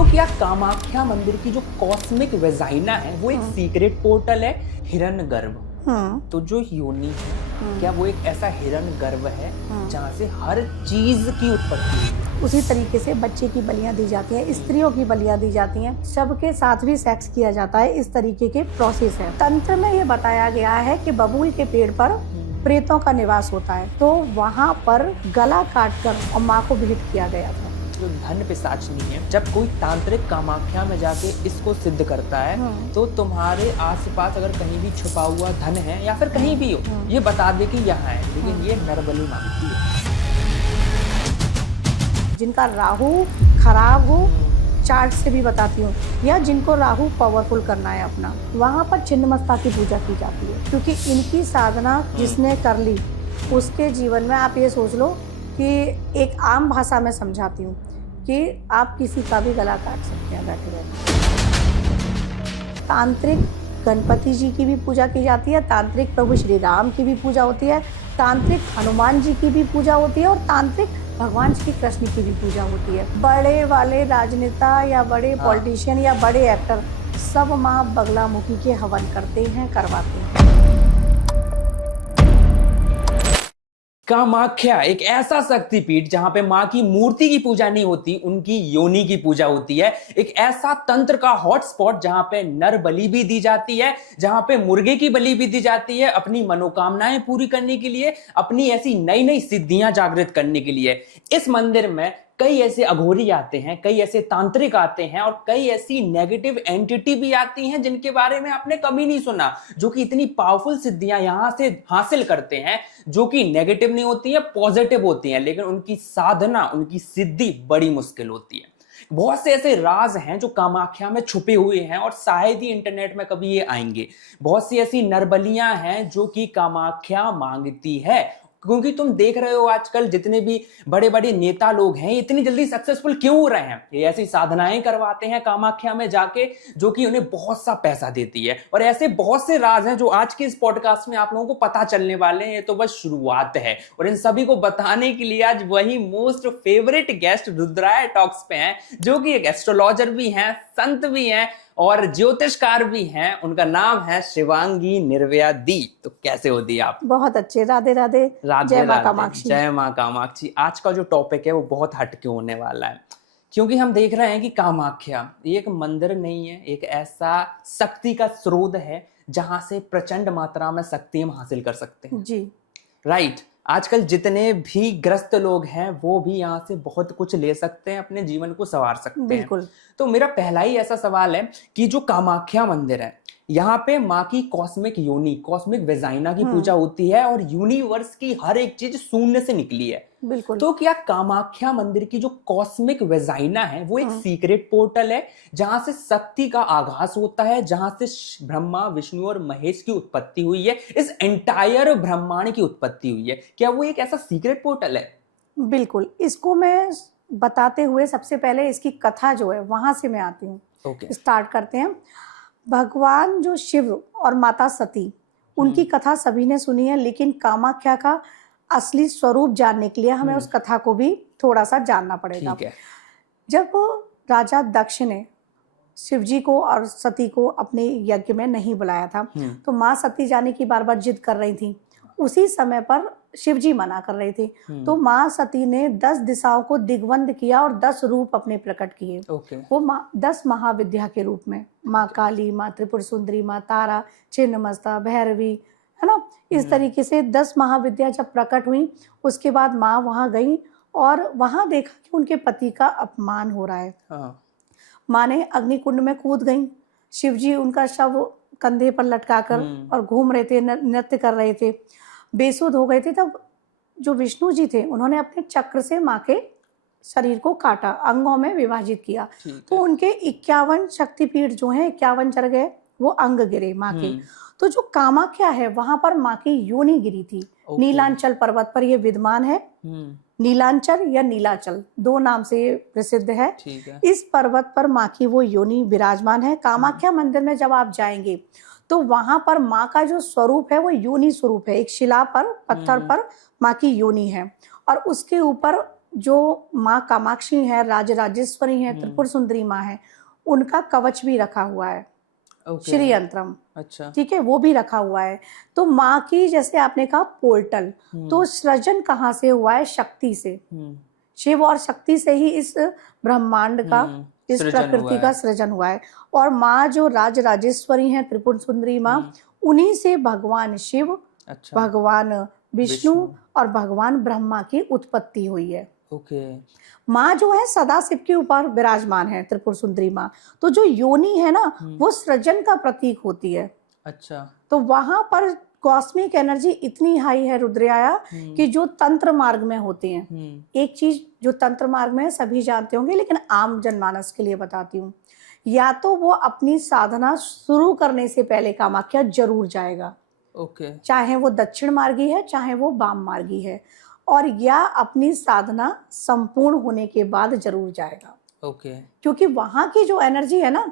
तो क्या कामाख्या मंदिर की जो कॉस्मिक वेजाइना है वो एक सीक्रेट पोर्टल है, हिरण्यगर्भ? तो जो योनि है क्या वो एक ऐसा हिरण्यगर्भ है जहाँ से हर चीज की उत्पत्ति है? उसी तरीके से बच्चे की बलियां दी जाती हैं, स्त्रियों की बलियां दी जाती हैं, सबके साथ भी सेक्स किया जाता है। इस तरीके के प्रोसेस है। तंत्र में ये बताया गया है कि बबूल के पेड़ पर प्रेतों का निवास होता है, तो वहाँ पर गला काटकर और माँ को भेंट किया गया था। जो धन पिशाचनी है, जब कोई तांत्रिक कामाख्या में जाके इसको सिद्ध करता है तो तुम्हारे आसपास अगर कहीं भी छुपा हुआ धन है या फिर कहीं भी हो, ये बता दे कि यहाँ है, लेकिन ये नरबली मांगती है। जिनका राहु खराब हो, चार्ट से भी बताती हूँ, या जिनको राहु पावरफुल करना है अपना, वहाँ पर छिन्नमस्ता की पूजा की जाती है, क्योंकि इनकी साधना जिसने कर ली उसके जीवन में, आप ये सोच लो कि एक आम भाषा में समझाती हूँ कि आप किसी का भी गला काट सकते हैं बैठे बैठे। तांत्रिक गणपति जी की भी पूजा की जाती है, तांत्रिक प्रभु श्री राम की भी पूजा होती है, तांत्रिक हनुमान जी की भी पूजा होती है और तांत्रिक भगवान श्री कृष्ण की भी पूजा होती है। बड़े वाले राजनेता या बड़े पॉलिटिशियन या बड़े एक्टर सब माँ बगलामुखी के हवन करते हैं, करवाते हैं। कामाख्या एक ऐसा शक्तिपीठ जहां पे मां की मूर्ति की पूजा नहीं होती, उनकी योनि की पूजा होती है। एक ऐसा तंत्र का हॉटस्पॉट जहां पे नर बलि भी दी जाती है, जहां पे मुर्गे की बलि भी दी जाती है, अपनी मनोकामनाएं पूरी करने के लिए, अपनी ऐसी नई नई सिद्धियां जागृत करने के लिए। इस मंदिर में कई ऐसे अघोरी आते हैं, कई ऐसे तांत्रिक आते हैं और कई ऐसी नेगेटिव एंटिटी भी आती हैं जिनके बारे में आपने कभी नहीं सुना, जो कि इतनी पावरफुल सिद्धियां यहां से हासिल करते हैं, जो कि नेगेटिव नहीं होती है, पॉजिटिव होती हैं, लेकिन उनकी साधना, उनकी सिद्धि बड़ी मुश्किल होती है। बहुत से ऐसे राज हैं जो कामाख्या में छुपे हुए हैं और शायद ही इंटरनेट में कभी ये आएंगे। बहुत सी ऐसी नरबलियां हैं जो कि कामाख्या मांगती है, क्योंकि तुम देख रहे हो आजकल जितने भी बड़े बड़े नेता लोग हैं इतनी जल्दी सक्सेसफुल क्यों हो रहे हैं? ये ऐसी साधनाएं करवाते हैं कामाख्या में जाके जो कि उन्हें बहुत सा पैसा देती है। और ऐसे बहुत से राज हैं जो आज के इस पॉडकास्ट में आप लोगों को पता चलने वाले हैं। ये तो बस शुरुआत है और इन सभी को बताने के लिए आज वही मोस्ट फेवरेट गेस्ट रुद्राय टॉक्स पे हैं, जो कि एक एस्ट्रोलॉजर भी हैं, संत भी हैं और ज्योतिषकार भी हैं। उनका नाम है शिवांगी निर्व्या दी। तो कैसे हो दी आप? बहुत अच्छे, राधे राधे। जय माँ कामाक्षी। जय माँ कामाक्षी। आज का जो टॉपिक है वो बहुत हटके होने वाला है, क्योंकि हम देख रहे हैं कि कामाख्या एक मंदिर नहीं है, एक ऐसा शक्ति का स्रोत है जहां से प्रचंड मात्रा में शक्ति हम हासिल कर सकते हैं जी। राइट। आजकल जितने भी ग्रस्त लोग हैं वो भी यहाँ से बहुत कुछ ले सकते हैं, अपने जीवन को संवार सकते हैं। बिल्कुल। तो मेरा पहला ही ऐसा सवाल है कि जो कामाख्या मंदिर है, यहाँ पे माँ की कॉस्मिक योनि, कॉस्मिक वेजाइना की पूजा होती है और यूनिवर्स की हर एक चीज शून्य से निकली है। बिल्कुल। तो क्या कामाख्या मंदिर की जो कॉस्मिक वेजाइना है वो एक सीक्रेट पोर्टल है जहां से शक्ति का आगाज होता है, जहां से ब्रह्मा, विष्णु और महेश की उत्पत्ति हुई है, इस एंटायर ब्रह्मांड की उत्पत्ति हुई है? क्या वो एक ऐसा सीक्रेट पोर्टल है? बिल्कुल। इसको मैं बताते हुए सबसे पहले इसकी कथा जो है वहां से मैं आती हूँ। स्टार्ट करते हैं। भगवान जो शिव और माता सती, उनकी कथा सभी ने सुनी है, लेकिन कामाख्या का असली स्वरूप जानने के लिए हमें उस कथा को भी थोड़ा सा जानना पड़ेगा। ठीक है। जब राजा दक्ष ने शिव जी को और सती को अपने यज्ञ में नहीं बुलाया था, तो माँ सती जाने की बार बार जिद कर रही थी। उसी समय पर शिव जी मना कर रहे थे, तो माँ सती ने 10 दिशाओं को दिग्बंध किया और 10 रूप अपने प्रकट किए। वो 10 महाविद्या के रूप में, माँ काली, माँ त्रिपुर सुंदरी, माँ तारा, छिन्नमस्ता, भैरवी, है ना। इस तरीके से 10 महाविद्या जब प्रकट हुई, उसके बाद माँ वहां गई और वहां देखा कि उनके पति का अपमान हो रहा है। माँ ने अग्निकुंड में कूद गई। शिव जी उनका शव कंधे पर लटकाकर और घूम रहे थे, नृत्य कर रहे थे, बेसुध हो गए थे। तब जो विष्णु जी थे उन्होंने अपने चक्र से माँ के शरीर को काटा, अंगों में विभाजित किया। तो उनके 51 शक्तिपीठ जो हैं, 51 जगह वो अंग गिरे माँ के। तो जो कामाख्या है वहां पर माँ की योनि गिरी थी। नीलांचल पर्वत पर ये विद्यमान है। नीलांचल या नीलाचल 2 नाम से प्रसिद्ध है। इस पर्वत पर माँ की वो योनि विराजमान है। कामाख्या मंदिर में जब आप जाएंगे तो वहां पर माँ का जो स्वरूप है वो योनि स्वरूप है। एक शिला पर, पत्थर पर माँ की योनि है और उसके ऊपर जो माँ कामाक्षी है, राजराजेश्वरी है, त्रिपुर सुंदरी माँ है, उनका कवच भी रखा हुआ है, ओके। श्री यंत्रम। अच्छा। ठीक है, वो भी रखा हुआ है। तो माँ की, जैसे आपने कहा पोर्टल, तो सृजन कहाँ से हुआ है? शक्ति से। शिव और शक्ति से ही इस ब्रह्मांड का, इस सृजन हुआ प्रकृति है। का सृजन हुआ है। और माँ जो राजराजेश्वरी हैं, त्रिपुर सुंदरी माँ, उन्हीं से भगवान शिव, अच्छा। भगवान विष्णु विष्णु। और भगवान ब्रह्मा की उत्पत्ति हुई है। ओके। माँ जो है सदा शिव के ऊपर विराजमान है, त्रिपुर सुंदरी माँ। तो जो योनि है ना, वो सृजन का प्रतीक होती है। अच्छा। तो वहां पर कॉस्मिक एनर्जी इतनी हाई है रुद्रयाया, कि जो तंत्र मार्ग में होते हैं, एक चीज जो तंत्र मार्ग में है सभी जानते होंगे, लेकिन आम जनमानस के लिए बताती हूँ। या तो वो अपनी साधना शुरू करने से पहले कामाख्या जरूर जाएगा, ओके। चाहे वो दक्षिण मार्गी है, चाहे वो वाम मार्गी है, और या अपनी साधना संपूर्ण होने के बाद जरूर जाएगा। ओके। क्योंकि वहां की जो एनर्जी है ना,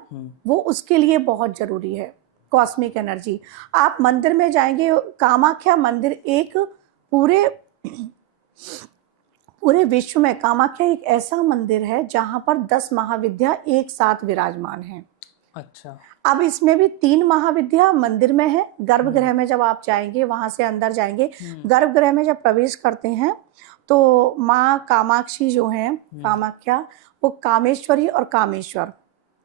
वो उसके लिए बहुत जरूरी है, कॉस्मिक एनर्जी। आप मंदिर में जाएंगे, कामाख्या मंदिर एक पूरे पूरे विश्व में, कामाख्या एक ऐसा मंदिर है जहां पर 10 महाविद्या एक साथ विराजमान हैं। अच्छा। अब इसमें भी 3 महाविद्या मंदिर में है। गर्भगृह में जब आप जाएंगे, वहां से अंदर जाएंगे, गर्भगृह में जब प्रवेश करते हैं, तो माँ कामाक्षी जो है, कामाख्या, वो कामेश्वरी और कामेश्वर,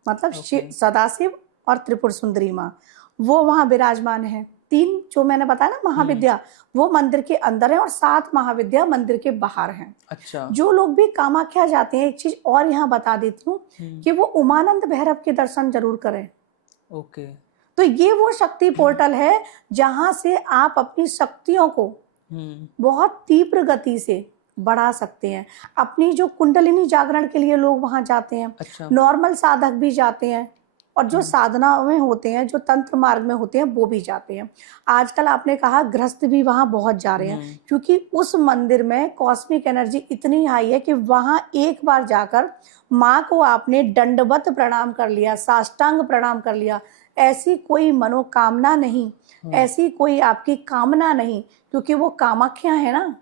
मतलब सदाशिव और त्रिपुर सुंदरी माँ, वो वहां विराजमान है। 3 जो मैंने बताया ना महाविद्या, वो मंदिर के अंदर है, और 7 महाविद्या मंदिर के बाहर हैं। अच्छा। जो लोग भी कामाख्या जाते हैं, एक चीज और यहाँ बता देती हूँ, कि वो उमानंद भैरव के दर्शन जरूर करें। ओके। तो ये वो शक्ति पोर्टल है जहां से आप अपनी शक्तियों को बहुत तीव्र गति से बढ़ा सकते हैं। अपनी जो कुंडलिनी जागरण के लिए लोग वहां जाते हैं। अच्छा। नॉर्मल साधक भी जाते हैं, और जो साधना में होते हैं, जो तंत्र मार्ग में होते हैं, वो भी जाते हैं। आजकल आपने कहा गृहस्थ भी वहां बहुत जा रहे हैं, क्योंकि उस मंदिर में कॉस्मिक एनर्जी इतनी हाई है कि वहां एक बार जाकर माँ को आपने दंडवत प्रणाम कर लिया, साष्टांग प्रणाम कर लिया, ऐसी कोई मनोकामना नहीं, ऐसी कोई आपकी कामना नहीं, क्योंकि वो कामाख्या है ना,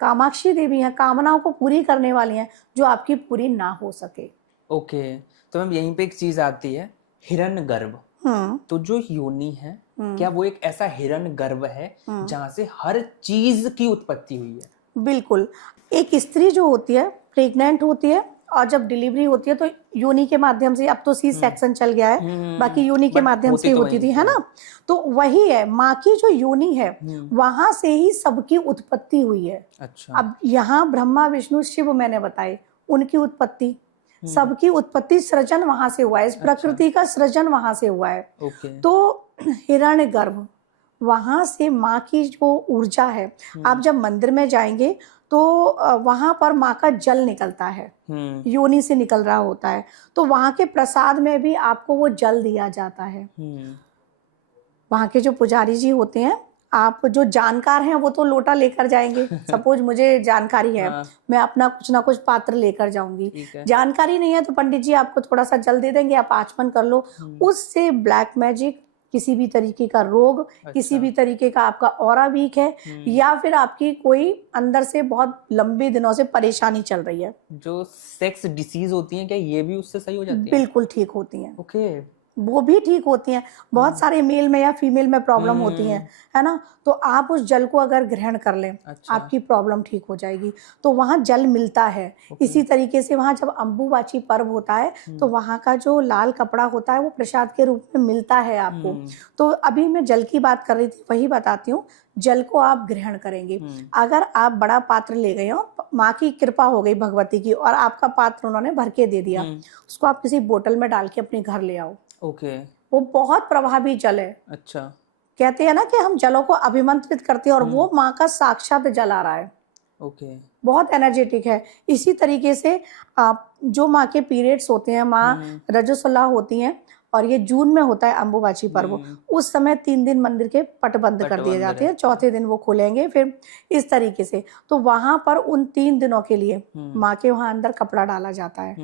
कामाक्षी देवी है, कामनाओं को पूरी करने वाली हैं, जो आपकी पूरी ना हो सके। ओके। तो मैम यहीं पे एक चीज आती है, हिरण गर्भ। तो जो योनि है, क्या वो एक ऐसा हिरण गर्भ है जहां से हर चीज की उत्पत्ति हुई है? बिल्कुल। एक स्त्री जो होती है, प्रेग्नेंट होती है, और जब डिलीवरी होती है तो योनि के माध्यम से, अब तो सी सेक्शन चल गया है, बाकी योनि के माध्यम से होती थी, है ना। तो वही है, माँ की जो योनि है, वहां से ही सबकी उत्पत्ति हुई है। अच्छा। अब यहाँ ब्रह्मा विष्णु शिव मैंने बताए, उनकी उत्पत्ति, सबकी उत्पत्ति, सृजन वहां से हुआ है, इस प्रकृति का सृजन वहां से हुआ है। ओके। तो हिरण्य गर्भ, वहां से माँ की जो ऊर्जा है, आप जब मंदिर में जाएंगे तो वहां पर माँ का जल निकलता है, योनि से निकल रहा होता है, तो वहां के प्रसाद में भी आपको वो जल दिया जाता है। वहां के जो पुजारी जी होते हैं, आप जो जानकार हैं वो तो लोटा लेकर जाएंगे। सपोज मुझे जानकारी है, मैं अपना कुछ ना कुछ पात्र लेकर जाऊंगी। जानकारी नहीं है तो पंडित जी आपको थोड़ा सा जल दे देंगे, आप आचमन कर लो। उससे ब्लैक मैजिक, किसी भी तरीके का रोग, किसी भी तरीके का आपका ऑरा वीक है, या फिर आपकी कोई अंदर से बहुत लंबे दिनों से परेशानी चल रही है, जो सेक्स डिसीज होती हैं, क्या ये भी उससे सही हो जाती है? बिल्कुल ठीक होती हैं। ओके। वो भी ठीक होती हैं। बहुत सारे मेल में या फीमेल में प्रॉब्लम होती हैं, है ना। तो आप उस जल को अगर ग्रहण कर लें, आपकी प्रॉब्लम ठीक हो जाएगी। तो वहाँ जल मिलता है। इसी तरीके से वहाँ जब अम्बुबाची पर्व होता है, तो वहाँ का जो लाल कपड़ा होता है वो प्रसाद के रूप में मिलता है आपको। तो अभी मैं जल की बात कर रही थी, वही बताती हूँ। जल को आप ग्रहण करेंगे, अगर आप बड़ा पात्र ले गए हो, माँ की कृपा हो गई भगवती की, और आपका पात्र उन्होंने भर के दे दिया, उसको आप किसी बोतल में डाल के अपने घर ले आओ। ओके। वो बहुत प्रभावी जल है। अच्छा। कहते हैं ना कि हम जलों को अभिमंत्रित करते हैं, और वो माँ का साक्षात जल आ रहा है। ओके। बहुत एनर्जेटिक है। इसी तरीके से आप जो माँ के पीरियड्स होते हैं, माँ रजस्वला होती हैं, और ये जून में होता है अम्बुबाची पर्व, उस समय 3 दिन मंदिर के पट बंद कर दिए जाते हैं, चौथे दिन वो खोलेंगे फिर, इस तरीके से। तो वहां पर उन 3 दिनों के लिए माँ के वहां अंदर कपड़ा डाला जाता है।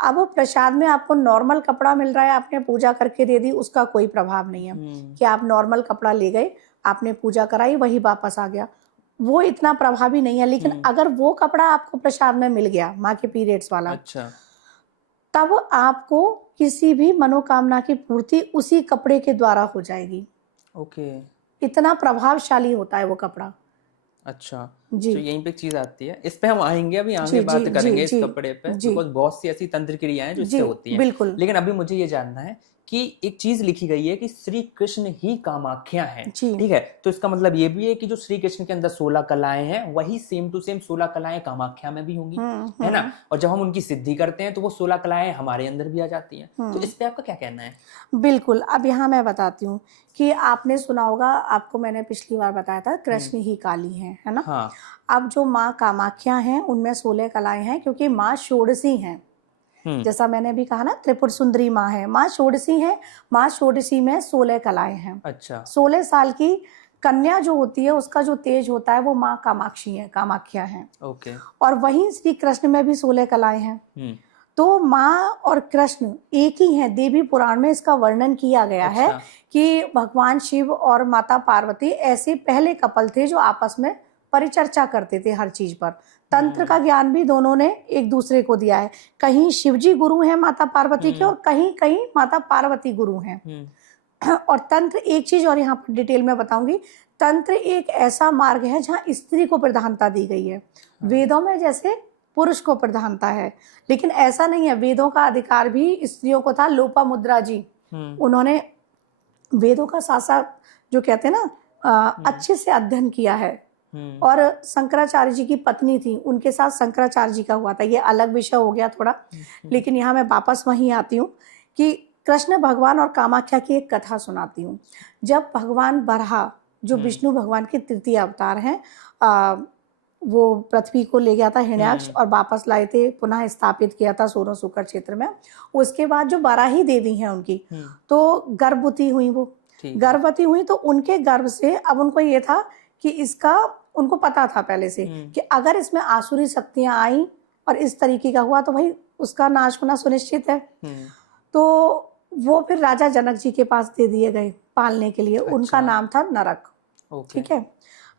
अब वो प्रसाद में आपको नॉर्मल कपड़ा मिल रहा है, आपने पूजा करके दे दी, उसका कोई प्रभाव नहीं है कि आप नॉर्मल कपड़ा ले गए, आपने पूजा कराई, वही वापस आ गया। वो इतना प्रभावी नहीं है। लेकिन अगर वो कपड़ा आपको प्रसाद में मिल गया, माँ के पीरियड्स वाला, अच्छा, तब आपको किसी भी मनोकामना की पूर्ति उसी कपड़े के द्वारा हो जाएगी। ओके, इतना प्रभावशाली होता है वो कपड़ा। अच्छा। जी तो यहीं पे एक चीज आती है, इस पे हम आएंगे, अभी आगे जी बात जी करेंगे इस जी कपड़े पे, जी बिकॉज बहुत सी ऐसी तंत्र क्रियाएं हैं जो इससे जी होती हैं। बिल्कुल। लेकिन अभी मुझे ये जानना है कि एक चीज लिखी गई है कि श्री कृष्ण ही कामाख्या हैं, जी ठीक है? तो इसका मतलब ये भी है कि जो श्री कृष्ण के अंदर 16 कलाएं हैं, वही सेम टू सेम 16 कलाएं कामाख्या में भी होंगी, है ना? और जब हम उनकी सिद्धि करते हैं तो वो 16 कलाएं हमारे अंदर भी आ जाती हैं। तो इस पे आपका क्या कहना है? बिल्कुल। अब यहाँ मैं बताती हूँ कि आपने सुना होगा, आपको मैंने पिछली बार बताया था, कृष्ण ही काली हैं, है ना? हाँ। अब जो माँ कामाख्या हैं उनमें 16 कलाएं हैं, क्योंकि माँ षोडशी हैं। जैसा मैंने भी कहा ना, त्रिपुर सुंदरी माँ है, माँ षोडशी है। माँ षोडशी में 16 कलाएं हैं। अच्छा, 16 साल की कन्या जो होती है, उसका जो तेज होता है, वो माँ कामाक्षी है, कामाख्या है। ओके। और वहीं श्री कृष्ण में भी 16 कलाएं हैं। तो माँ और कृष्ण एक ही हैं। देवी पुराण में इसका वर्णन किया गया है अच्छा। कि भगवान शिव और माता पार्वती ऐसे पहले कपल थे जो आपस में परिचर्चा करते थे हर चीज पर। तंत्र का ज्ञान भी दोनों ने एक दूसरे को दिया है। कहीं शिवजी गुरु हैं माता पार्वती के, और कहीं कहीं माता पार्वती गुरु हैं। और तंत्र, एक चीज और यहाँ पर डिटेल में बताऊंगी, तंत्र एक ऐसा मार्ग है जहाँ स्त्री को प्रधानता दी गई है। वेदों में जैसे पुरुष को प्रधानता है, लेकिन ऐसा नहीं है। वेदों का अधिकार भी स्त्रियों को था। लोपामुद्रा जी, उन्होंने वेदों का साथ साथ, जो कहते हैं ना, अच्छे से अध्ययन किया है। और शंकराचार्य जी की पत्नी थी, उनके साथ शंकराचार्य जी का हुआ था। ये अलग विषय हो गया थोड़ा, लेकिन यहाँ मैं वापस वहीं आती हूँ कि कृष्ण भगवान और कामाख्या की एक कथा सुनाती हूँ। जब भगवान बरहा, जो विष्णु भगवान के तृतीय अवतार हैं, वो पृथ्वी को ले गया था हिरण्याक्ष, और वापस लाए थे, पुनः स्थापित किया था सोनो सुकर क्षेत्र में। उसके बाद जो बाराही देवी हैं उनकी, तो गर्भवती हुई। वो गर्भवती हुई तो उनके गर्भ से अब उनको ये था कि इसका, उनको पता था पहले से कि अगर इसमें आसुरी शक्तियां आई और इस तरीके का हुआ तो भाई उसका नाश होना सुनिश्चित है। तो वो फिर राजा जनक जी के पास दे दिए गए पालने के लिए। उनका नाम था नरक, ठीक है?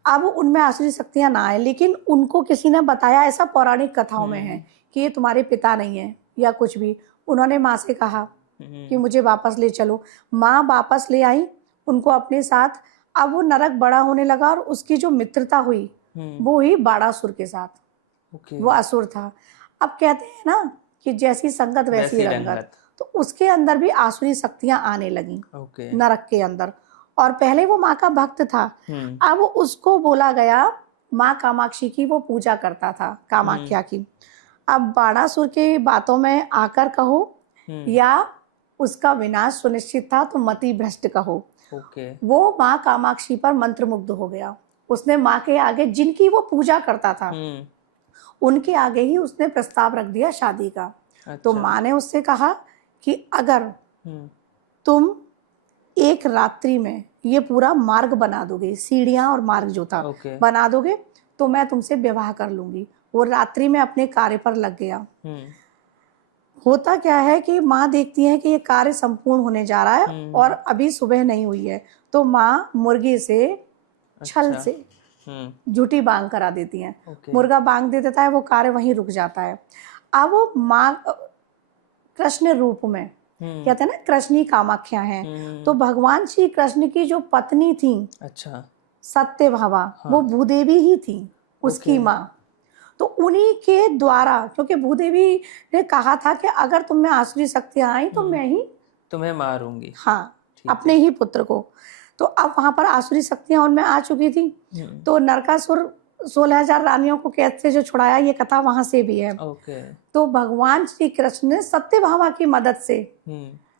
अब उनमें आसुरी शक्तियां ना आए, लेकिन उनको किसी ने बताया, ऐसा पौराणिक कथाओं में है कि ये तुम्हारे पिता नहीं है या कुछ भी। उन्होंने माँ से कहा कि मुझे वापस ले चलो। माँ वापस ले आई उनको अपने साथ। अब वो नरक बड़ा होने लगा और उसकी जो मित्रता हुई वो हुई बाणासुर के साथ। वो असुर था। अब कहते हैं ना कि जैसी संगत वैसी रंगत, तो उसके अंदर भी आसुरी शक्तियां आने लगी नरक के अंदर। और पहले वो माँ का भक्त था। अब उसको बोला गया, माँ कामाक्षी की वो पूजा करता था, कामाख्या की। अब बाणासुर के बातों में आकर कहो या उसका विनाश सुनिश्चित था तो मति भ्रष्ट कहो। वो माँ कामाक्षी पर मंत्रमुग्ध हो गया। उसने माँ के आगे, जिनकी वो पूजा करता था, उनके आगे ही उसने प्रस्ताव रख दिया शादी का। तो माँ ने उससे कहा कि अगर तुम एक रात्रि में ये पूरा मार्ग बना दोगे, सीढ़ियां और मार्ग जो था बना दोगे, तो मैं तुमसे विवाह कर लूंगी। वो रात्रि में अपने कार्य पर लग गया। होता क्या है कि माँ देखती है कि ये कार्य संपूर्ण होने जा रहा है और अभी सुबह नहीं हुई है, तो माँ मुर्गे से छल से झूठी बांग करा देती है। मुर्गा बांग दे देता है, वो कार्य वहीं रुक जाता है। अब माँ कृष्ण रूप में, कहते हैं ना कृष्णी कामाख्या हैं, तो भगवान श्री कृष्ण की जो पत्नी थी, सत्यभामा, वो भूदेवी ही थी, उसकी माँ। तो उन्हीं के द्वारा, क्योंकि भूदेवी ने कहा था कि अगर तुम में आसुरी शक्तियां आई तो मैं ही तुम्हें मारूंगी, हाँ, अपने ही पुत्र को। तो अब वहां पर आसुरी शक्तियां उनमें आ चुकी थी। तो नरकासुर 16,000 रानियों को कैद से जो छुड़ाया, ये कथा वहां से भी है। तो भगवान श्री कृष्ण ने सत्यभामा की मदद से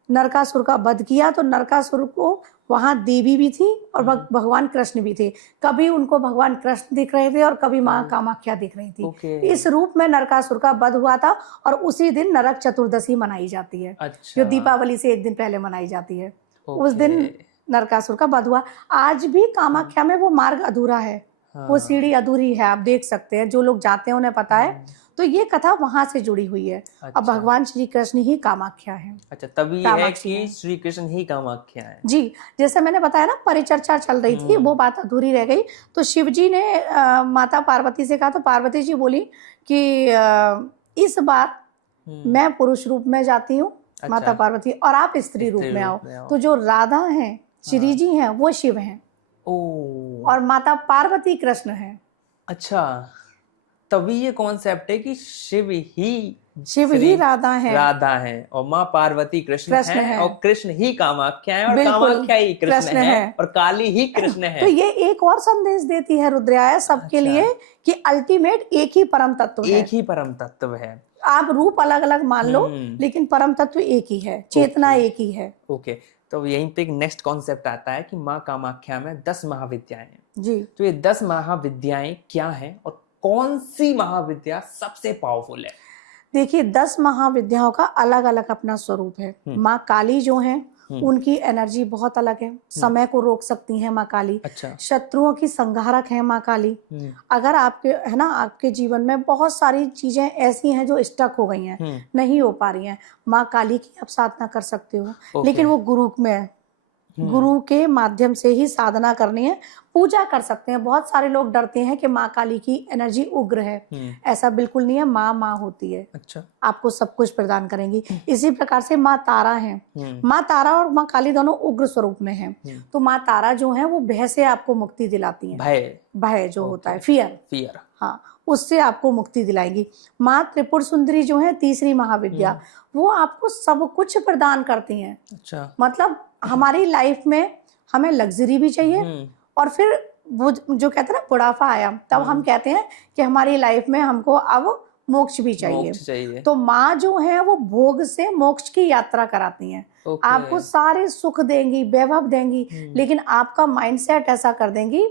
नरकासुर का वध किया। तो नरकासुर को वहां देवी भी थी और भगवान कृष्ण भी थे। कभी उनको भगवान कृष्ण दिख रहे थे और कभी माँ कामाख्या दिख रही थी। इस रूप में नरकासुर का वध हुआ था और उसी दिन नरक चतुर्दशी मनाई जाती है, जो दीपावली से एक दिन पहले मनाई जाती है। उस दिन नरकासुर का वध हुआ। आज भी कामाख्या में वो मार्ग अधूरा है, वो सीढ़ी अधूरी है, आप देख सकते हैं। जो लोग जाते हैं उन्हें पता है। तो तो ये कथा वहां से जुड़ी हुई है। अब अच्छा। भगवान श्री कृष्ण ही कामाख्या है। अच्छा, तभी ये है कामाक्षी कि है। श्री कृष्ण ही कामाख्या है। जी, जैसे मैंने बताया ना, परिचर्चा चल रही थी, वो बात अधूरी रह गई। तो शिव जी ने माता पार्वती से कहा, तो पार्वती जी बोली कि इस बार मैं पुरुष रूप में जाती हूँ, अच्छा। माता पार्वती, और आप स्त्री रूप में आओ। तो जो राधा हैं, श्री जी हैं, वो शिव हैं, ओ, और माता पार्वती कृष्ण हैं। अच्छा, तभी ये कॉन्सेप्ट है कि शिव ही राधा है, राधा है, और माँ पार्वती कृष्ण है, और कृष्ण ही कामाख्या है, और बिल्कुल, कामाख्या ही कृष्ण है, और काली ही कृष्ण है। तो ये एक और संदेश देती है रुद्राया सबके अच्छा। लिए कि अल्टीमेट एक ही परम तत्व है। एक ही परम तत्व है। आप रूप अलग अलग मान लो, लेकिन परम तत्व एक ही है, चेतना एक ही है। ओके, तो यहीं पे एक नेक्स्ट कॉन्सेप्ट आता है कि माँ कामाख्या में 10 महाविद्याएं हैं जी। तो ये 10 महाविद्याएं क्या हैं, और कौन सी महाविद्या सबसे पावरफुल है? देखिए, 10 महाविद्याओं का अलग अलग अपना स्वरूप है। माँ काली जो है, उनकी एनर्जी बहुत अलग है, समय को रोक सकती है माँ काली। अच्छा। शत्रुओं की संहारक है माँ काली। अगर आपके, है ना, आपके जीवन में बहुत सारी चीजें ऐसी हैं जो स्टक हो गई हैं, नहीं हो पा रही हैं, माँ काली की आप साधना कर सकते हो। लेकिन वो गुरु में, गुरु के माध्यम से ही साधना करनी है, पूजा कर सकते हैं। बहुत सारे लोग डरते हैं कि माँ काली की एनर्जी उग्र है, ऐसा बिल्कुल नहीं है। माँ होती है। अच्छा। आपको सब कुछ प्रदान करेंगी। इसी प्रकार से माँ तारा है। माँ तारा और माँ काली दोनों उग्र स्वरूप में हैं। तो माँ तारा जो है वो भय से आपको मुक्ति दिलाती है। भय जो होता है, फियर, हाँ, उससे आपको मुक्ति दिलाएगी। माँ त्रिपुर सुंदरी जो है, तीसरी महाविद्या, वो आपको सब कुछ प्रदान करती हैं। अच्छा। मतलब हमारी लाइफ में हमें लग्जरी भी चाहिए, और फिर वो जो कहते हैं ना, बुढ़ापा आया, तब हम कहते हैं कि हमारी लाइफ में हमको अब मोक्ष भी चाहिए। तो माँ जो है वो भोग से मोक्ष की यात्रा कराती हैं। आपको सारे सुख देंगी, वैभव देंगी, लेकिन आपका माइंडसेट ऐसा कर देंगी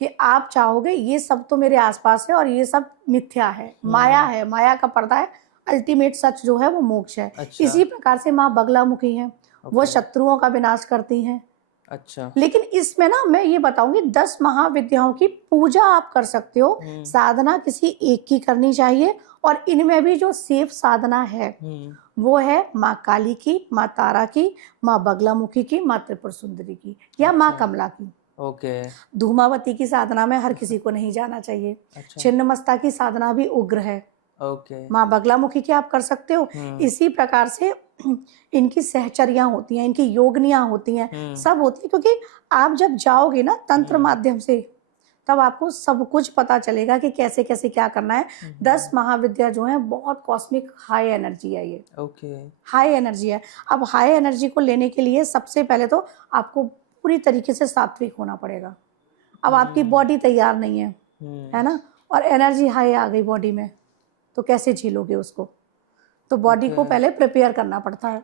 कि आप चाहोगे ये सब तो मेरे आसपास है और ये सब मिथ्या है, माया है, माया का पर्दा है, अल्टीमेट सच जो है वो मोक्ष है। अच्छा। इसी प्रकार से माँ बगलामुखी है, वो शत्रुओं का विनाश करती हैं। अच्छा। लेकिन इसमें ना मैं ये बताऊंगी, 10 महाविद्याओं की पूजा आप कर सकते हो, साधना किसी एक की करनी चाहिए। और इनमें भी जो सेफ साधना है वो है माँ काली की, माँ तारा की, माँ बगलामुखी की, माँ त्रिपुर सुंदरी की, या माँ कमला की। ओके। धूमावती की साधना में हर किसी को नहीं जाना चाहिए। अच्छा। छिन्नमस्ता की साधना भी उग्र है। ओके। माँ बगलामुखी की आप कर सकते हो। इसी प्रकार से इनकी सहचर्या होती हैं, इनकी योगनियां होती हैं, सब होती है। क्योंकि आप जब जाओगे ना तंत्र माध्यम से, तब आपको सब कुछ पता चलेगा कि कैसे कैसे क्या करना है। 10 महाविद्या जो है बहुत कॉस्मिक हाई एनर्जी है ये। ओके। हाई एनर्जी है। अब हाई एनर्जी को लेने के लिए सबसे पहले तो आपको पूरी तरीके से सात्विक होना पड़ेगा। अब आपकी बॉडी तैयार नहीं है ना, और एनर्जी हाई आ गई बॉडी में, तो कैसे झेलोगे उसको? तो बॉडी को पहले प्रिपेयर करना पड़ता है।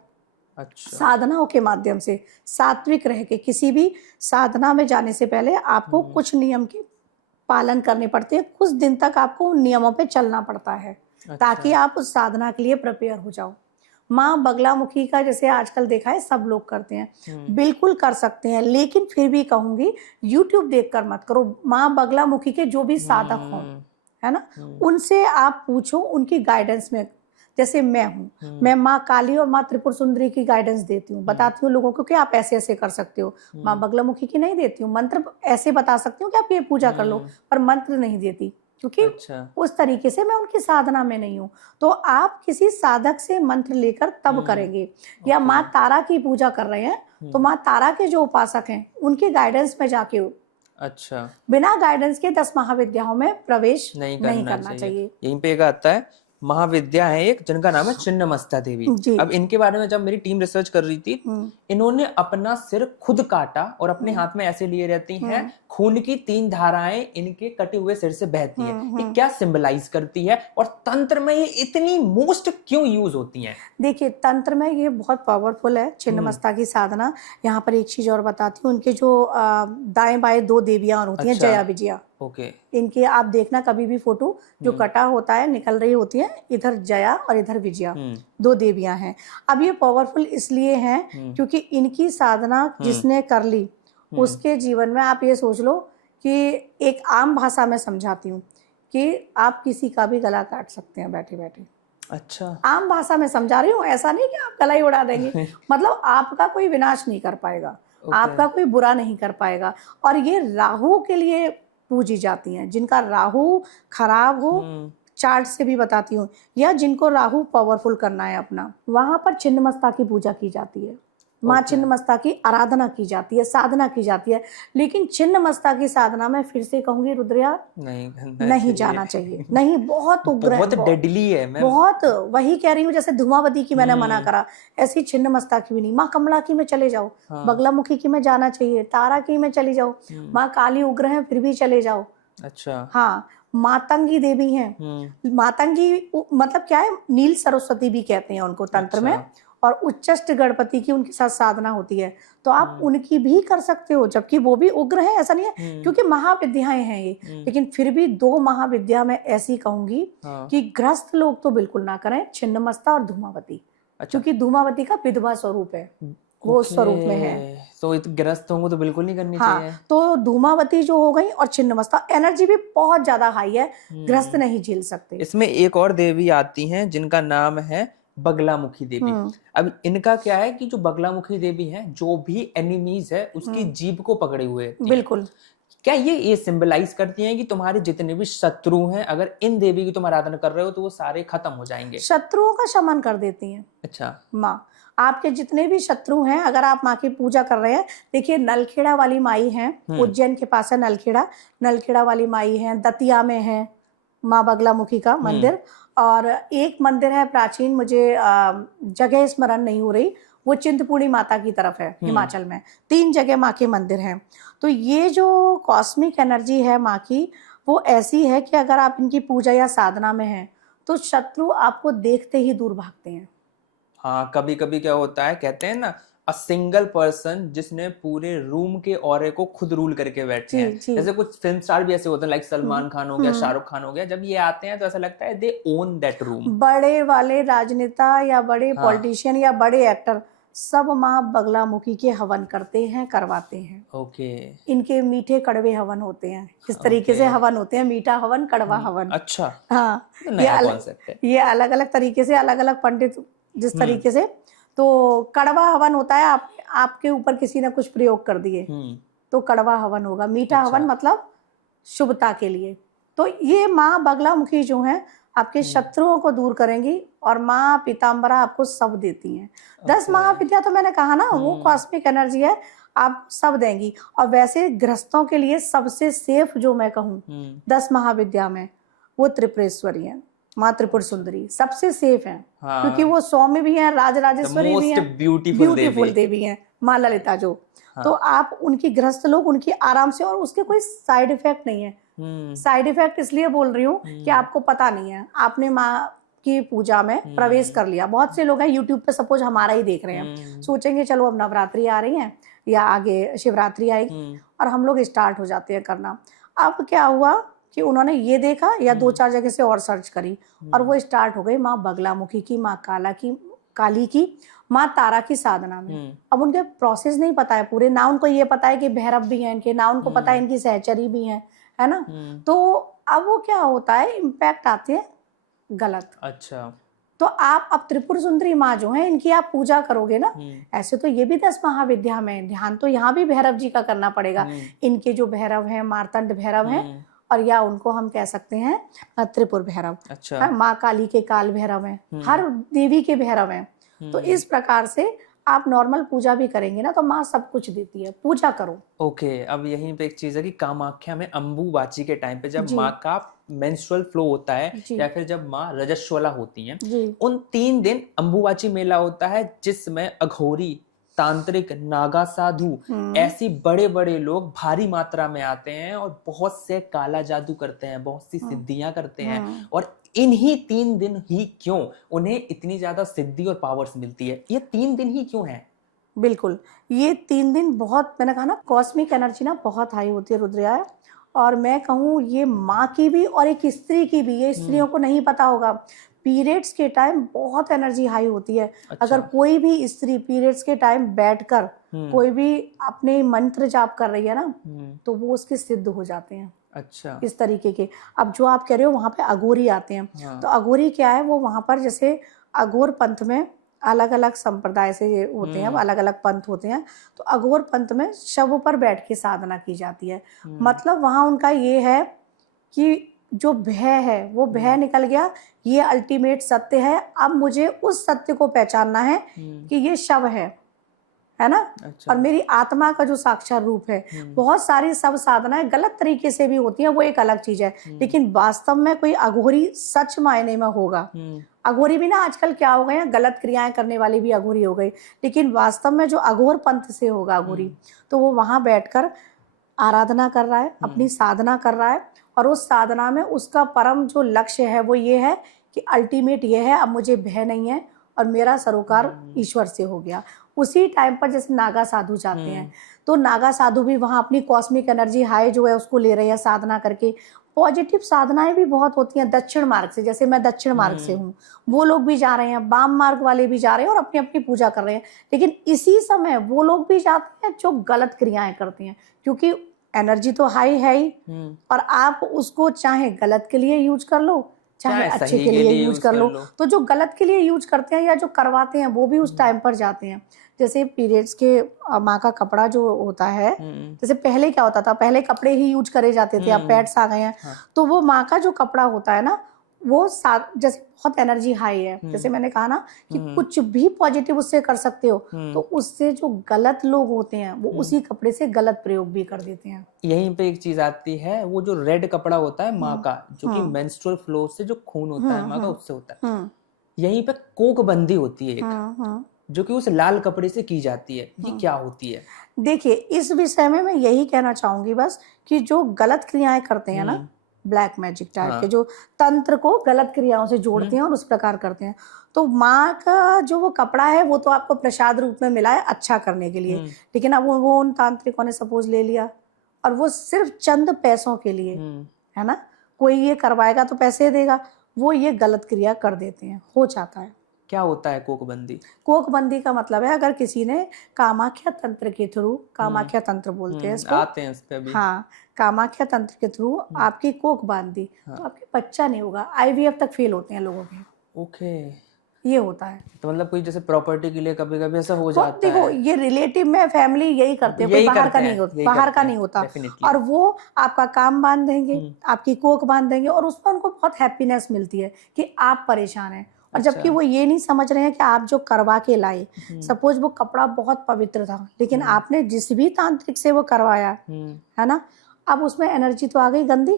अच्छा। साधनाओं के माध्यम से सात्विक रह के, किसी भी साधना में जाने से पहले आपको कुछ नियम के पालन करने पड़ते हैं। कुछ दिन तक आपको उन नियमों पे चलना पड़ता है। अच्छा। ताकि आप उस साधना के लिए प्रिपेयर हो जाओ। माँ बगलामुखी का जैसे आजकल देखा है सब लोग करते हैं, बिल्कुल कर सकते हैं, लेकिन फिर भी कहूंगी YouTube देखकर मत करो। माँ बगलामुखी के जो भी साधक हों, है ना, उनसे आप पूछो, उनकी गाइडेंस में। जैसे मैं हूँ, मैं माँ काली और माँ त्रिपुर सुंदरी की गाइडेंस देती हूँ, बताती हूँ लोगों को कि आप ऐसे ऐसे कर सकते हो। माँ बगलामुखी की नहीं देती हूँ। मंत्र ऐसे बता सकती हूँ कि आप ये पूजा कर लो, पर मंत्र नहीं देती, क्योंकि अच्छा। उस तरीके से मैं उनकी साधना में नहीं हूँ। तो आप किसी साधक से मंत्र लेकर तब करेंगे। या माँ तारा की पूजा कर रहे हैं, तो माँ तारा के जो उपासक हैं उनके गाइडेंस में जाके, अच्छा, बिना गाइडेंस के 10 महाविद्याओं में प्रवेश नहीं करना चाहिए। यहीं पे एक आता है महाविद्या है एक, जिनका नाम है छिन्नमस्ता देवी। अब इनके बारे में जब मेरी टीम रिसर्च कर रही थी, इन्होंने अपना सिर खुद काटा और अपने हाथ में ऐसे लिए रहती हैं। खून की 3 धाराएं इनके कटे हुए सिर से बहती है। ये क्या सिंबलाइज करती है, और तंत्र में ये इतनी मोस्ट क्यों यूज होती हैं? देखिए, तंत्र में ये बहुत पावरफुल है छिन्नमस्ता की साधना। यहाँ पर एक चीज और बताती हूँ, उनके जो दाएं बाएं 2 देवियां और होती हैं, जया विजया। ओके। इनके आप देखना कभी भी फोटो, जो कटा होता है निकल रही होती है, इधर जया और इधर विजया, 2 देवियां हैं। अब ये पावरफुल इसलिए हैं क्योंकि इनकी साधना जिसने कर ली, उसके जीवन में, आप ये सोच लो कि एक आम भाषा में समझाती हूँ कि आप किसी का भी गला काट सकते हैं बैठे बैठे। अच्छा। आम भाषा में समझा रही हूँ, ऐसा नहीं कि आप गला ही उड़ा देंगे। मतलब आपका कोई विनाश नहीं कर पाएगा, आपका कोई बुरा नहीं कर पाएगा। और ये राहु के लिए पूजी जाती हैं, जिनका राहु खराब हो, चार्ट से भी बताती हूँ, या जिनको राहु पावरफुल करना है अपना, वहां पर छिन्नमस्ता की पूजा की जाती है। माँ छिन्नमस्ता की आराधना की जाती है, साधना की जाती है। लेकिन छिन्नमस्ता की साधना में फिर से कहूंगी रुद्रया, नहीं जाना चाहिए। नहीं, बहुत उग्र है, बहुत डेडली है मैम। बहुत, वही कह रही हूँ, जैसे धुमावती की मैंने मना करा, ऐसी छिन्नमस्ता की भी नहीं। माँ कमला की में चले जाओ, बगलामुखी की में जाना चाहिए, तारा की में चली जाओ, माँ काली उग्र है फिर भी चले जाओ। अच्छा। हाँ, मातंगी देवी हैं। मातंगी मतलब क्या है, नील सरस्वती भी कहते हैं उनको तंत्र में, और उच्चष्ट गणपति की उनके साथ साधना होती है, तो आप उनकी भी कर सकते हो, जबकि वो भी उग्र है, ऐसा नहीं है, क्योंकि महाविद्याएं हैं ये। लेकिन फिर भी 2 महाविद्या में ऐसी कहूंगी कि ग्रस्त लोग तो बिल्कुल ना करें, छिन्नमस्ता और धूमावती। क्योंकि धूमावती का विधवा स्वरूप है, वो उस स्वरूप में है, तो ग्रस्त होंगे तो बिल्कुल नहीं करनी चाहिए। तो धूमावती जो हो गई, और छिन्नमस्ता एनर्जी भी बहुत ज्यादा हाई है, ग्रस्त नहीं झेल सकते। इसमें एक और देवी आती हैं जिनका नाम है बगलामुखी देवी। अब इनका क्या है कि जो बगलामुखी देवी है, जो भी एनिमीज है उसकी जीभ को पकड़े हुए रहती है। बिल्कुल। क्या ये सिंबलाइज करती हैं कि तुम्हारे जितने भी शत्रु हैं, अगर इन देवी की तुम आराधना कर रहे हो तो वो सारे खत्म हो जाएंगे? शत्रुओं का शमन कर देती हैं। अच्छा। माँ, आपके जितने भी शत्रु हैं, अगर आप माँ की पूजा कर रहे हैं, देखिए नलखेड़ा वाली माई है, उज्जैन के पास है नलखेड़ा वाली माई है, दतिया में है माँ बगलामुखी का मंदिर, और एक मंदिर है प्राचीन, मुझे जगह स्मरण नहीं हो रही, वो चिंतपूर्णी माता की तरफ है हिमाचल में। 3 जगह माँ के मंदिर हैं। तो ये जो कॉस्मिक एनर्जी है माँ की, वो ऐसी है कि अगर आप इनकी पूजा या साधना में हैं तो शत्रु आपको देखते ही दूर भागते हैं। हाँ, कभी कभी क्या होता है, कहते हैं ना, अ सिंगल पर्सन जिसने पूरे रूम के ऑरे को खुद रूल करके बैठे हैं। जैसे कुछ फिल्म स्टार भी ऐसे होते हैं, लाइक सलमान खान हो गया, शाहरुख खान हो गया, जब ये आते हैं तो ऐसा लगता है दे ओन दैट रूम। बड़े वाले राजनेता या बड़े पॉलिटिशियन या बड़े एक्टर सब माँ बगलामुखी के हवन करते हैं, करवाते हैं। ओके। इनके मीठे कड़वे हवन होते हैं, इस तरीके से हवन होते हैं, मीठा हवन, कड़वा हवन। अच्छा। हाँ, ये अलग अलग तरीके से, अलग अलग पंडित जिस तरीके से, तो कड़वा हवन होता है, आपके ऊपर किसी ने कुछ प्रयोग कर दिए तो कड़वा हवन होगा। मीठा हवन मतलब शुभता के लिए। तो ये माँ बगलामुखी जो है आपके शत्रुओं को दूर करेंगी, और माँ पीताम्बरा आपको सब देती हैं। 10 महाविद्या तो मैंने कहा ना, वो कॉस्मिक एनर्जी है, आप सब देंगी। और वैसे गृहस्थों के लिए सबसे सेफ जो मैं कहूँ 10 महाविद्या में, वो त्रिपुरेश्वरी है, माँ त्रिपुर सुंदरी सबसे सेफ है। क्योंकि वो सौम्य भी है, राजराजेश्वरी भी है, ब्यूटीफुल देवी है माँ ललिता जो। तो आप उनकी गृहस्थ लोग उनकी आराम से, और उसके कोई साइड इफेक्ट नहीं है। साइड इफेक्ट इसलिए बोल रही हूँ कि आपको पता नहीं है, आपने माँ की पूजा में प्रवेश कर लिया। बहुत से लोग हैं यूट्यूब पे, सपोज हमारा ही देख रहे हैं, सोचेंगे चलो अब नवरात्रि आ रही है या आगे शिवरात्रि आएगी, और हम लोग स्टार्ट हो जाते हैं करना। अब क्या हुआ कि उन्होंने ये देखा या 2-4 जगह से और सर्च करी, और वो स्टार्ट हो गई माँ बगलामुखी की, माँ काली की, माँ तारा की साधना में। अब उनके प्रोसेस नहीं पता है पूरे, ना उनको ये पता है कि भैरव भी हैं इनके, ना उनको पता है इनकी सहचरी भी है ना। तो अब वो क्या होता है, इम्पैक्ट आते हैं गलत। अच्छा। तो आप अब त्रिपुर सुंदरी माँ जो है, इनकी आप पूजा करोगे ना, ऐसे तो ये भी 10 महाविद्या में, ध्यान तो यहाँ भी भैरव जी का करना पड़ेगा। इनके जो भैरव हैं, मार्तंड भैरव हैं, और या उनको हम कह सकते हैं त्रिपुर भैरव। अच्छा। माँ काली के काल भैरव हैं, हर देवी के भैरव हैं। तो इस प्रकार से आप नॉर्मल पूजा भी करेंगे ना, तो माँ सब कुछ देती है, पूजा करो। ओके। अब यहीं पे एक चीज है कि कामाख्या में अंबुबाची के टाइम पे जब माँ का मेंस्ट्रुअल फ्लो होता है, या फिर जब माँ रजस्वला होती हैं, उन 3 दिन अंबुबाची मेला होता है, जिसमें अघोरी, तांत्रिक, नागा साधु, ऐसी बड़े बड़े लोग भारी मात्रा में आते हैं और बहुत से काला जादू करते हैं, बहुत सी सिद्धियां करते हैं। और इन्हीं 3 दिन ही क्यों उन्हें इतनी ज्यादा सिद्धि और पावर्स मिलती है? ये 3 दिन ही क्यों है? बिल्कुल, ये 3 दिन बहुत, मैंने कहा ना, कॉस्मिक एनर्जी ना बहुत हाई होती है रुद्रया। और मैं कहूँ ये माँ की भी और एक स्त्री की भी, ये स्त्रियों को नहीं पता होगा, पीरियड्स के टाइम बहुत एनर्जी हाई होती है। अच्छा। अगर कोई भी स्त्री पीरियड्स के टाइम बैठकर कोई भी अपने मंत्र जाप कर रही है ना, तो वो उसके सिद्ध हो जाते हैं। अच्छा। इस तरीके के। अब जो आप कह रहे हो वहाँ पे अघोरी आते हैं, हाँ। तो अघोरी क्या है, वो वहाँ पर जैसे अघोर पंथ में अलग अलग संप्रदाय से ये होते हैं, अलग अलग पंथ होते हैं। तो अघोर पंथ में शव पर बैठ के साधना की जाती है। मतलब वहाँ उनका ये है कि जो भय है वो भय निकल गया, ये अल्टीमेट सत्य है, अब मुझे उस सत्य को पहचानना है कि ये शव है ना। अच्छा। और मेरी आत्मा का जो साक्षात रूप है। बहुत सारी सब साधनाएं गलत तरीके से भी होती हैं, वो एक अलग चीज है, लेकिन वास्तव में कोई अघोरी सच मायने में होगा। अघोरी भी ना आजकल क्या हो गए हैं, गलत क्रियाएं करने वाली भी अघोरी हो गई, लेकिन वास्तव में जो अघोर पंथ से होगा अघोरी, तो वो वहां बैठकर आराधना कर रहा है, अपनी साधना कर रहा है, और उस साधना में उसका परम जो लक्ष्य है वो ये है कि अल्टीमेट ये है, अब मुझे भय नहीं है और मेरा सरोकार ईश्वर से हो गया। उसी टाइम पर जैसे नागा साधु जाते हैं, तो नागा साधु भी वहाँ अपनी कॉस्मिक एनर्जी हाई जो है उसको ले रहे हैं साधना करके। पॉजिटिव साधनाएं भी बहुत होती हैं दक्षिण मार्ग से, जैसे मैं दक्षिण मार्ग से हूँ, वो लोग भी जा रहे हैं, वाम मार्ग वाले भी जा रहे हैं और अपनी अपनी पूजा कर रहे हैं। लेकिन इसी समय वो लोग भी जाते हैं जो गलत क्रियाएं करते हैं, क्योंकि एनर्जी तो हाई है ही, और आप उसको चाहे गलत के लिए यूज कर लो चाहे अच्छे के लिए यूज कर लो। तो जो गलत के लिए यूज करते हैं या जो करवाते हैं वो भी उस टाइम पर जाते हैं। जैसे पीरियड्स के माँ का कपड़ा जो होता है, जैसे पहले क्या होता था, पहले कपड़े ही यूज करे जाते थे, अब पैड्स आ गए हैं। तो वो माँ का जो कपड़ा होता है ना, वो जैसे बहुत एनर्जी हाई है, जैसे मैंने कहा ना कि कुछ भी पॉजिटिव उससे कर सकते हो, तो उससे जो गलत लोग होते हैं वो उसी कपड़े से गलत प्रयोग भी कर देते हैं। यहीं पे एक चीज आती है, वो जो रेड कपड़ा होता है माँ का, जो कि मेंस्ट्रुअल फ्लो से जो खून होता है माँ का उससे होता है, यहीं पे कोक बंदी होती है एक, जो कि उस लाल कपड़े से की जाती है। ये क्या होती है? देखिए, इस विषय में मैं यही कहना चाहूंगी बस कि जो गलत क्रियाएं करते हैं ना, ब्लैक मैजिक टाइप के, जो तंत्र को गलत क्रियाओं से जोड़ते हैं और उस प्रकार करते हैं, तो माँ का जो वो कपड़ा है वो तो आपको प्रसाद रूप में मिला है अच्छा करने के लिए, लेकिन अब वो उन तांत्रिकों ने सपोज ले लिया और वो सिर्फ चंद पैसों के लिए, है ना, कोई ये करवाएगा तो पैसे देगा, वो ये गलत क्रिया कर देते हैं, हो जाता है। क्या होता है कोकबंदी? कोकबंदी का मतलब है अगर किसी ने कामाख्या तंत्र के थ्रू, कामाख्या तंत्र बोलते हैं इसको, आते हैं इस पे भी। हाँ, कामाख्या तंत्र के थ्रू आपकी कोक बांध दी, तो आपके बच्चा नहीं होगा। आईवीएफ तक फेल होते हैं लोगों के। ओके, ये होता है। तो मतलब कोई जैसे प्रॉपर्टी के लिए कभी कभी ऐसा हो जाता देखो, है। ये रिलेटिव में फैमिली यही करते हैं, कोई बाहर का नहीं होता, बाहर का नहीं होता। और वो आपका काम बांध देंगे, आपकी कोक बांध देंगे, और उसमें उनको बहुत हैप्पीनेस मिलती है कि आप परेशान हैं। और जबकि वो ये नहीं समझ रहे हैं कि आप जो करवा के लाए, सपोज वो कपड़ा बहुत पवित्र था, लेकिन आपने जिस भी तांत्रिक से वो करवाया है ना, अब उसमें एनर्जी तो आ गई गंदी,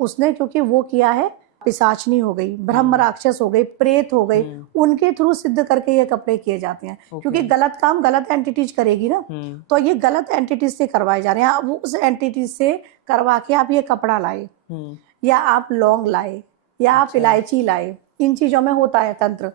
उसने क्योंकि वो किया है, पिशाचनी हो गई, ब्रह्म राक्षस हो गई, प्रेत हो गई, उनके थ्रू सिद्ध करके ये कपड़े किए जाते हैं। क्योंकि गलत काम गलत एंटिटीज करेगी ना, तो ये गलत एंटिटीज से करवाए जा रहे हैं। वो उस एंटिटीज से करवा के आप ये कपड़ा लाए, या आप लौंग लाए, या आप इलायची लाए, इन चीजों में होता है तंत्र।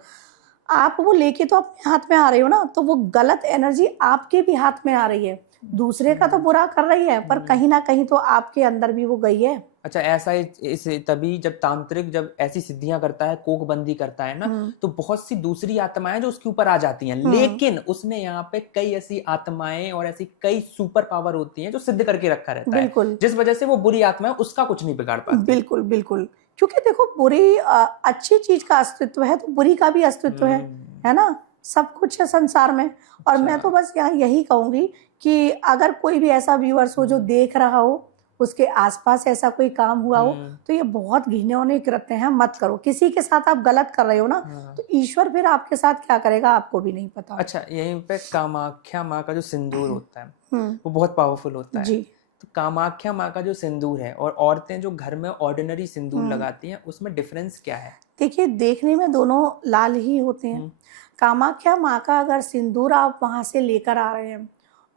आप वो लेके तो अपने हाथ में आ रहे हो ना, तो वो गलत एनर्जी आपके भी हाथ में आ रही है, दूसरे का तो बुरा कर रही है, पर कहीं ना कहीं तो आपके अंदर भी वो गई है। अच्छा, ऐसा इस तभी जब तांत्रिक जब ऐसी सिद्धियां करता है, कोकबंदी करता है ना, तो बहुत सी दूसरी आत्माएं जो उसके ऊपर आ जाती हैं, लेकिन उसने यहाँ पे कई ऐसी आत्माएं और ऐसी कई सुपर पावर होती हैं जो सिद्ध करके रखा रहता है, जिस वजह से वो बुरी आत्माएं उसका कुछ नहीं बिगाड़ पाती। बिल्कुल बिल्कुल, क्योंकि देखो बुरी अच्छी चीज का अस्तित्व है तो बुरी का भी अस्तित्व है ना, सब कुछ है संसार में। और मैं तो बस यहाँ यही कहूंगी कि अगर कोई भी ऐसा व्यूअर्स हो जो देख रहा हो, उसके आसपास ऐसा कोई काम हुआ हो, तो ये बहुत घिनौने कृत्य हैं, मत करो। किसी के साथ आप गलत कर रहे हो ना, तो ईश्वर फिर आपके साथ क्या करेगा आपको भी नहीं पता। अच्छा, यहीं पे कामाख्या माँ का जो सिंदूर होता है वो बहुत पावरफुल होता है जी। तो कामाख्या माँ का जो सिंदूर है और औरतें जो घर में ऑर्डिनरी सिंदूर लगाती हैं, उसमें डिफरेंस क्या है? देखिए, देखने में दोनों लाल ही होते हैं। कामाख्या माँ का अगर सिंदूर आप वहां से लेकर आ रहे हैं,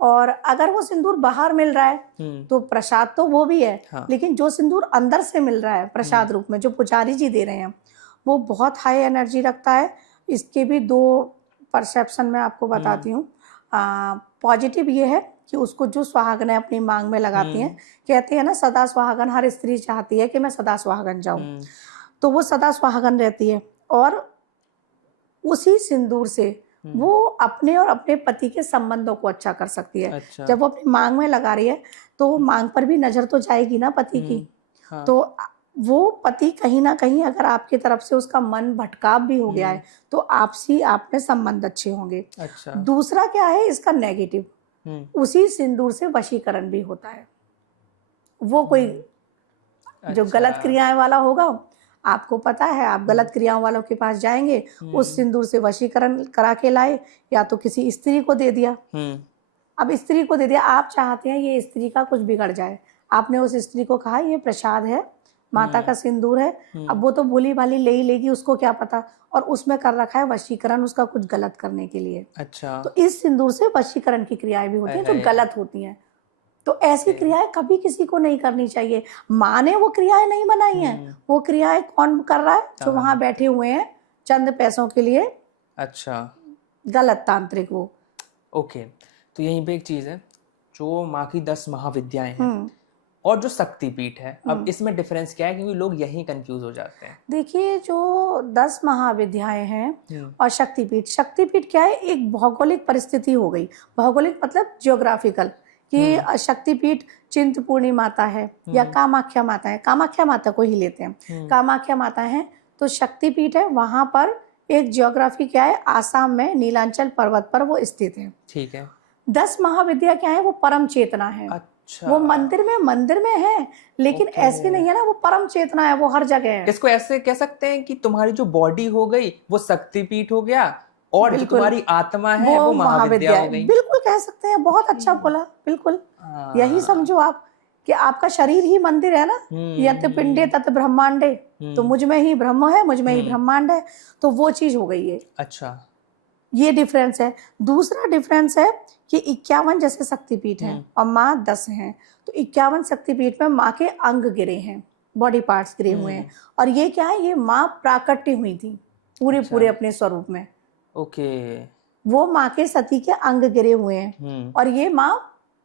और अगर वो सिंदूर बाहर मिल रहा है तो प्रसाद तो वो भी है, लेकिन जो सिंदूर अंदर से मिल रहा है प्रसाद रूप में, जो पुजारी जी दे रहे हैं, वो बहुत हाई एनर्जी रखता है। इसके भी दो परसेप्शन मैं आपको बताती हूँ। पॉजिटिव ये है कि उसको जो सुहागनें अपनी मांग में लगाती हैं, कहते हैं ना सदा सुहागन, हर स्त्री चाहती है कि मैं सदा सुहागन जाऊं, तो वो सदा सुहागन रहती है। और उसी सिंदूर से वो अपने और अपने पति के संबंधों को अच्छा कर सकती है। अच्छा। जब वो अपनी मांग में लगा रही है तो मांग पर भी नजर तो जाएगी ना पति की। हाँ। तो वो पति कहीं ना कहीं अगर आपकी तरफ से उसका मन भटकाव भी हो गया है तो आपसी आप में संबंध अच्छे होंगे। अच्छा। दूसरा क्या है इसका नेगेटिव, उसी सिंदूर से वशीकरण भी होता है। वो कोई जो अच्छा। गलत क्रियाएं वाला होगा, आपको पता है आप गलत क्रियाओं वालों के पास जाएंगे, उस सिंदूर से वशीकरण करा के लाए, या तो किसी स्त्री को दे दिया। अब स्त्री को दे दिया, आप चाहते हैं ये स्त्री का कुछ बिगड़ जाए, आपने उस स्त्री को कहा ये प्रसाद है, माता का सिंदूर है। अब वो तो भोली भाली ले ही लेगी, उसको क्या पता, और उसमें कर रखा है वशीकरण उसका कुछ गलत करने के लिए। अच्छा। तो इस सिंदूर से वशीकरण की क्रियाएं भी होती हैं जो गलत होती हैं। तो ऐसी क्रियाएं कभी किसी को नहीं करनी चाहिए। माँ ने वो क्रियाएं नहीं बनाई हैं, वो क्रियाएं कौन कर रहा है? जो वहां बैठे हुए हैं चंद पैसों के लिए। अच्छा। गलत तांत्रिक वो। ओके, तो यहीं पे एक चीज है, जो माँ की 10 महाविद्याएं हैं और जो शक्तिपीठ है, अब इसमें डिफरेंस क्या है? क्योंकि लोग यही कंफ्यूज हो जाते हैं। देखिए, जो 10 महाविद्याएं हैं और शक्तिपीठ, शक्तिपीठ क्या है? एक भौगोलिक परिस्थिति हो गई। भौगोलिक मतलब जियोग्राफिकल, कि शक्तिपीठ चिंतपूर्णी माता है या कामाख्या माता है। कामाख्या माता को ही लेते हैं, कामाख्या माता है तो शक्तिपीठ है। वहां पर एक जियोग्राफी क्या है, आसाम में नीलांचल पर्वत पर वो स्थित है। ठीक है। 10 महाविद्या क्या है? वो परम चेतना है। अच्छा। वो मंदिर में है, लेकिन ऐसे नहीं है ना, वो परम चेतना है, वो हर जगह है। इसको ऐसे कह सकते हैं कि तुम्हारी जो बॉडी हो गई वो शक्तिपीठ हो गया, और जो तुम्हारी आत्मा है वो महाविद्या हो गई। बिल्कुल कह सकते हैं, बहुत अच्छा बोला, बिल्कुल यही समझो आप कि आपका शरीर ही मंदिर है ना। यत पिंडे तत् ब्रह्मांडे, तो मुझ में ही ब्रह्म है, मुझ में ही ब्रह्मांड है, तो वो चीज हो गई है। अच्छा, ये डिफरेंस है। दूसरा डिफरेंस है कि 51 जैसे शक्तिपीठ हैं और माँ 10 हैं, तो 51 शक्तिपीठ में माँ के अंग गिरे हैं, बॉडी पार्ट्स गिरे हुए हैं। और ये क्या है? ये माँ प्राकट्य हुई थी पूरे अपने स्वरूप में। ओके। वो माँ के सती के अंग गिरे हुए हैं और ये माँ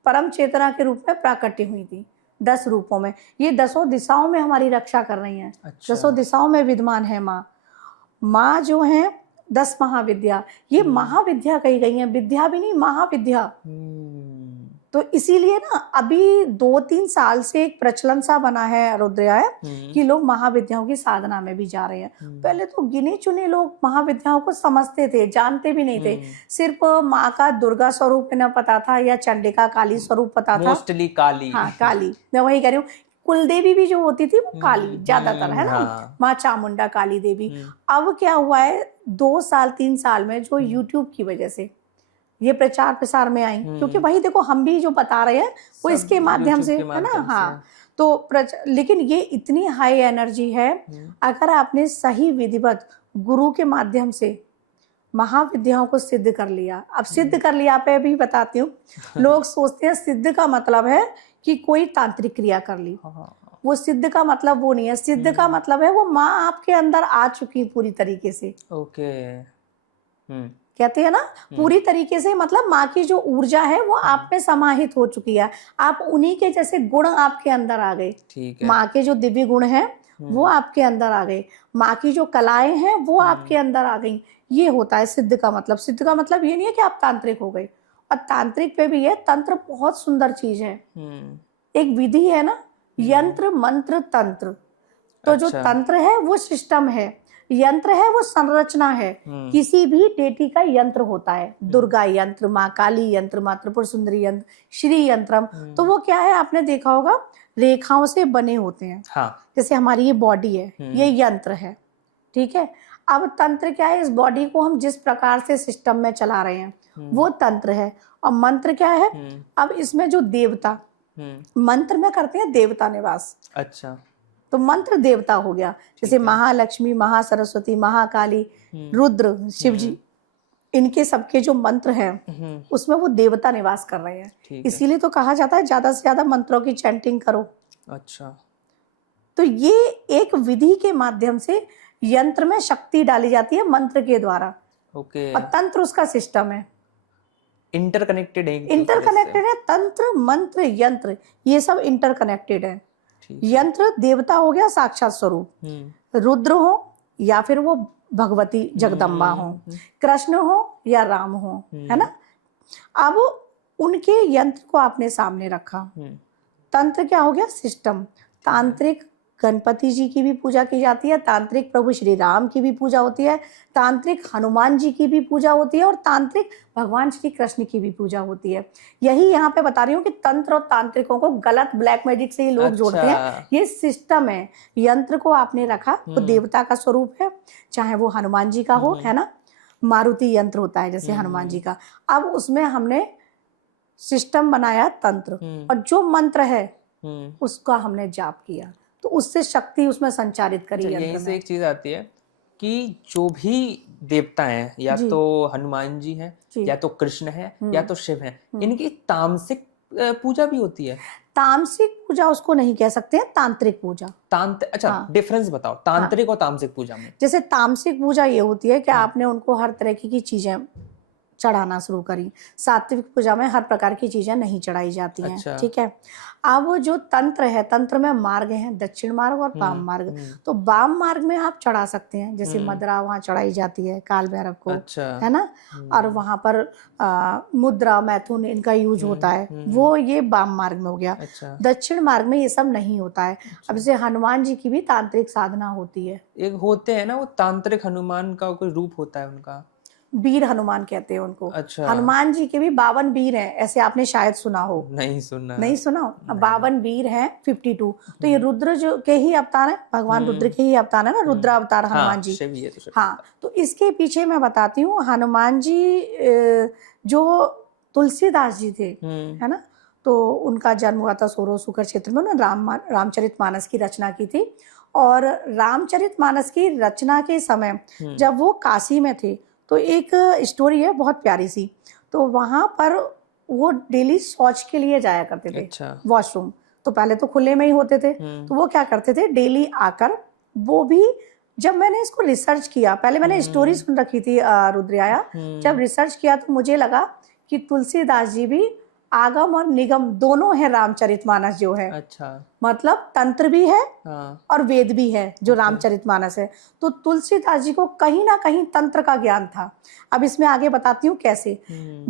परम चेतना के रूप में प्राकट्य हुई थी 10 रूपों में। ये 10 दिशाओं में हमारी रक्षा कर रही हैं। अच्छा। 10 दिशाओं में विद्यमान है माँ जो है 10 महाविद्या। ये महाविद्या कही गई है, विद्या भी नहीं, महाविद्या। तो इसीलिए ना अभी 2-3 साल से एक प्रचलन सा बना है रुद्रयाय कि लोग महाविद्याओं की साधना में भी जा रहे हैं। पहले तो गिने चुने लोग महाविद्याओं को समझते थे, जानते भी नहीं थे। सिर्फ माँ का दुर्गा स्वरूप न पता था या चंडिका काली स्वरूप पता था। मोस्टली काली। हाँ, काली, मैं वही कह रही हूँ। कुलदेवी भी जो होती थी वो काली ज्यादातर, है ना। माँ चामुंडा काली देवी। अब क्या हुआ है, 2-3 साल में जो यूट्यूब की वजह से ये प्रचार प्रसार में आई, क्योंकि वही देखो हम भी जो बता रहे हैं वो इसके माध्यम से, है ना। हाँ, तो लेकिन ये इतनी हाई एनर्जी है, अगर आपने सही विधिवत गुरु के माध्यम से महाविद्याओं को सिद्ध कर लिया। अब सिद्ध कर लिया पे भी बताती हूँ। लोग सोचते हैं सिद्ध का मतलब है कि कोई तांत्रिक क्रिया कर ली। वो सिद्ध का मतलब वो नहीं है। सिद्ध का मतलब है वो माँ आपके अंदर आ चुकी पूरी तरीके से। ओके। कहते हैं ना पूरी तरीके से, मतलब माँ की जो ऊर्जा है वो आप में समाहित हो चुकी है। आप उन्हीं के जैसे गुण आपके अंदर आ गए। ठीक है। माँ के जो दिव्य गुण हैं वो आपके अंदर आ गए, माँ की जो कलाएं हैं वो आपके अंदर आ गई। ये होता है सिद्ध का मतलब। सिद्ध का मतलब ये नहीं है कि आप तांत्रिक हो गए। और तांत्रिक पे भी है, तंत्र बहुत सुंदर चीज है। एक विधि है ना, यंत्र मंत्र तंत्र। तो जो तंत्र है वो सिस्टम है, यंत्र है वो संरचना है। किसी भी डेटी का यंत्र होता है, दुर्गा यंत्र, माँ काली यंत्र, माँ त्रिपुर सुंदरी यंत्र, श्री यंत्रम। तो वो क्या है, आपने देखा होगा रेखाओं से बने होते हैं। हाँ। जैसे हमारी ये बॉडी है, ये यंत्र है, ठीक है। अब तंत्र क्या है, इस बॉडी को हम जिस प्रकार से सिस्टम में चला रहे हैं वो तंत्र है। और मंत्र क्या है, अब इसमें जो देवता, मंत्र में करते हैं देवता निवास। अच्छा। तो मंत्र देवता हो गया, जैसे महालक्ष्मी, महासरस्वती, महाकाली, रुद्र, शिवजी, इनके सबके जो मंत्र हैं उसमें वो देवता निवास कर रहे हैं। इसीलिए तो कहा जाता है ज्यादा से ज्यादा मंत्रों की चैंटिंग करो। अच्छा। तो ये एक विधि के माध्यम से यंत्र में शक्ति डाली जाती है मंत्र के द्वारा। ओके। और तंत्र उसका सिस्टम है, इंटरकनेक्टेड है। इंटरकनेक्टेड है। तंत्र मंत्र यंत्र ये सब इंटरकनेक्टेड है। यंत्र देवता हो गया साक्षात स्वरूप, रुद्र हो या फिर वो भगवती जगदम्बा हो, कृष्ण हो या राम हो, है ना। अब उनके यंत्र को आपने सामने रखा, तंत्र क्या हो गया, सिस्टम। तांत्रिक गणपति जी की भी पूजा की जाती है, तांत्रिक प्रभु श्री राम की भी पूजा होती है, तांत्रिक हनुमान जी की भी पूजा होती है और तांत्रिक भगवान श्री कृष्ण की भी पूजा होती है। यही यहाँ पे बता रही हूँ कि तंत्र और तांत्रिकों को गलत ब्लैक मैजिक से ही लोग जोड़ते हैं। ये सिस्टम है। यंत्र को आपने रखा, वो देवता का स्वरूप है, चाहे वो हनुमान जी का हो, है ना, मारुति यंत्र होता है जैसे हनुमान जी का। अब उसमें हमने सिस्टम बनाया तंत्र, और जो मंत्र है उसका हमने जाप किया, तो उससे शक्ति उसमें संचारित करी। यहीं से एक चीज आती है कि जो भी देवता हैं, या तो हनुमान जी हैं, या तो कृष्ण है, या तो शिव है, इनकी तामसिक पूजा भी होती है। तामसिक पूजा उसको नहीं कह सकते हैं, तांत्रिक पूजा। अच्छा, डिफरेंस बताओ तांत्रिक और तामसिक पूजा में। जैसे तामसिक पूजा ये होती है कि आपने उनको हर तरह की चीजें चढ़ाना शुरू करी। सात्विक पूजा में हर प्रकार की चीजें नहीं चढ़ाई जाती हैं। अच्छा। ठीक है। अब जो तंत्र है, तंत्र में मार्ग हैं, दक्षिण मार्ग और वाम मार्ग। तो वाम मार्ग में आप चढ़ा सकते हैं, जैसे मदरा वहां चढ़ाई जाती है काल भैरव को। अच्छा। है ना। और वहां पर मुद्रा, मैथुन इनका यूज होता है, वो ये वाम मार्ग में हो गया। अच्छा। दक्षिण मार्ग में ये सब नहीं होता है। अब जैसे हनुमान जी की भी तांत्रिक साधना होती है। एक होते हैं ना वो तांत्रिक हनुमान का कोई रूप होता है उनका, वीर हनुमान कहते हैं उनको। अच्छा। हनुमान जी के भी 52 वीर हैं, ऐसे आपने शायद सुना हो। नहीं सुना। नहीं सुना। 52 वीर हैं, 52। तो ये रुद्र जो के ही अवतार है, भगवान रुद्र के ही अवतार है ना, रुद्र अवतार हनुमान जी। हाँ, तो इसके पीछे मैं बताती हूँ, हनुमान जी जो तुलसीदास जी थे, है ना, तो उनका जन्म हुआ था सोरो सुकर क्षेत्र में। उन्होंने रामचरितमानस की रचना की थी, और रामचरितमानस की रचना के समय जब वो काशी में थे, तो एक स्टोरी है बहुत प्यारी सी। तो वहां पर वो डेली शौच के लिए जाया करते थे। अच्छा। वॉशरूम तो पहले तो खुले में ही होते थे, तो वो क्या करते थे, डेली आकर, वो भी जब मैंने इसको रिसर्च किया, पहले मैंने स्टोरी सुन रखी थी रुद्रयाया, जब रिसर्च किया तो मुझे लगा कि तुलसीदास जी भी आगम और निगम दोनों है रामचरितमानस जो है। अच्छा। मतलब तंत्र भी है और वेद भी है जो रामचरितमानस है। तो तुलसीदास जी को कहीं ना कहीं तंत्र का ज्ञान था। अब इसमें आगे बताती हूँ कैसे।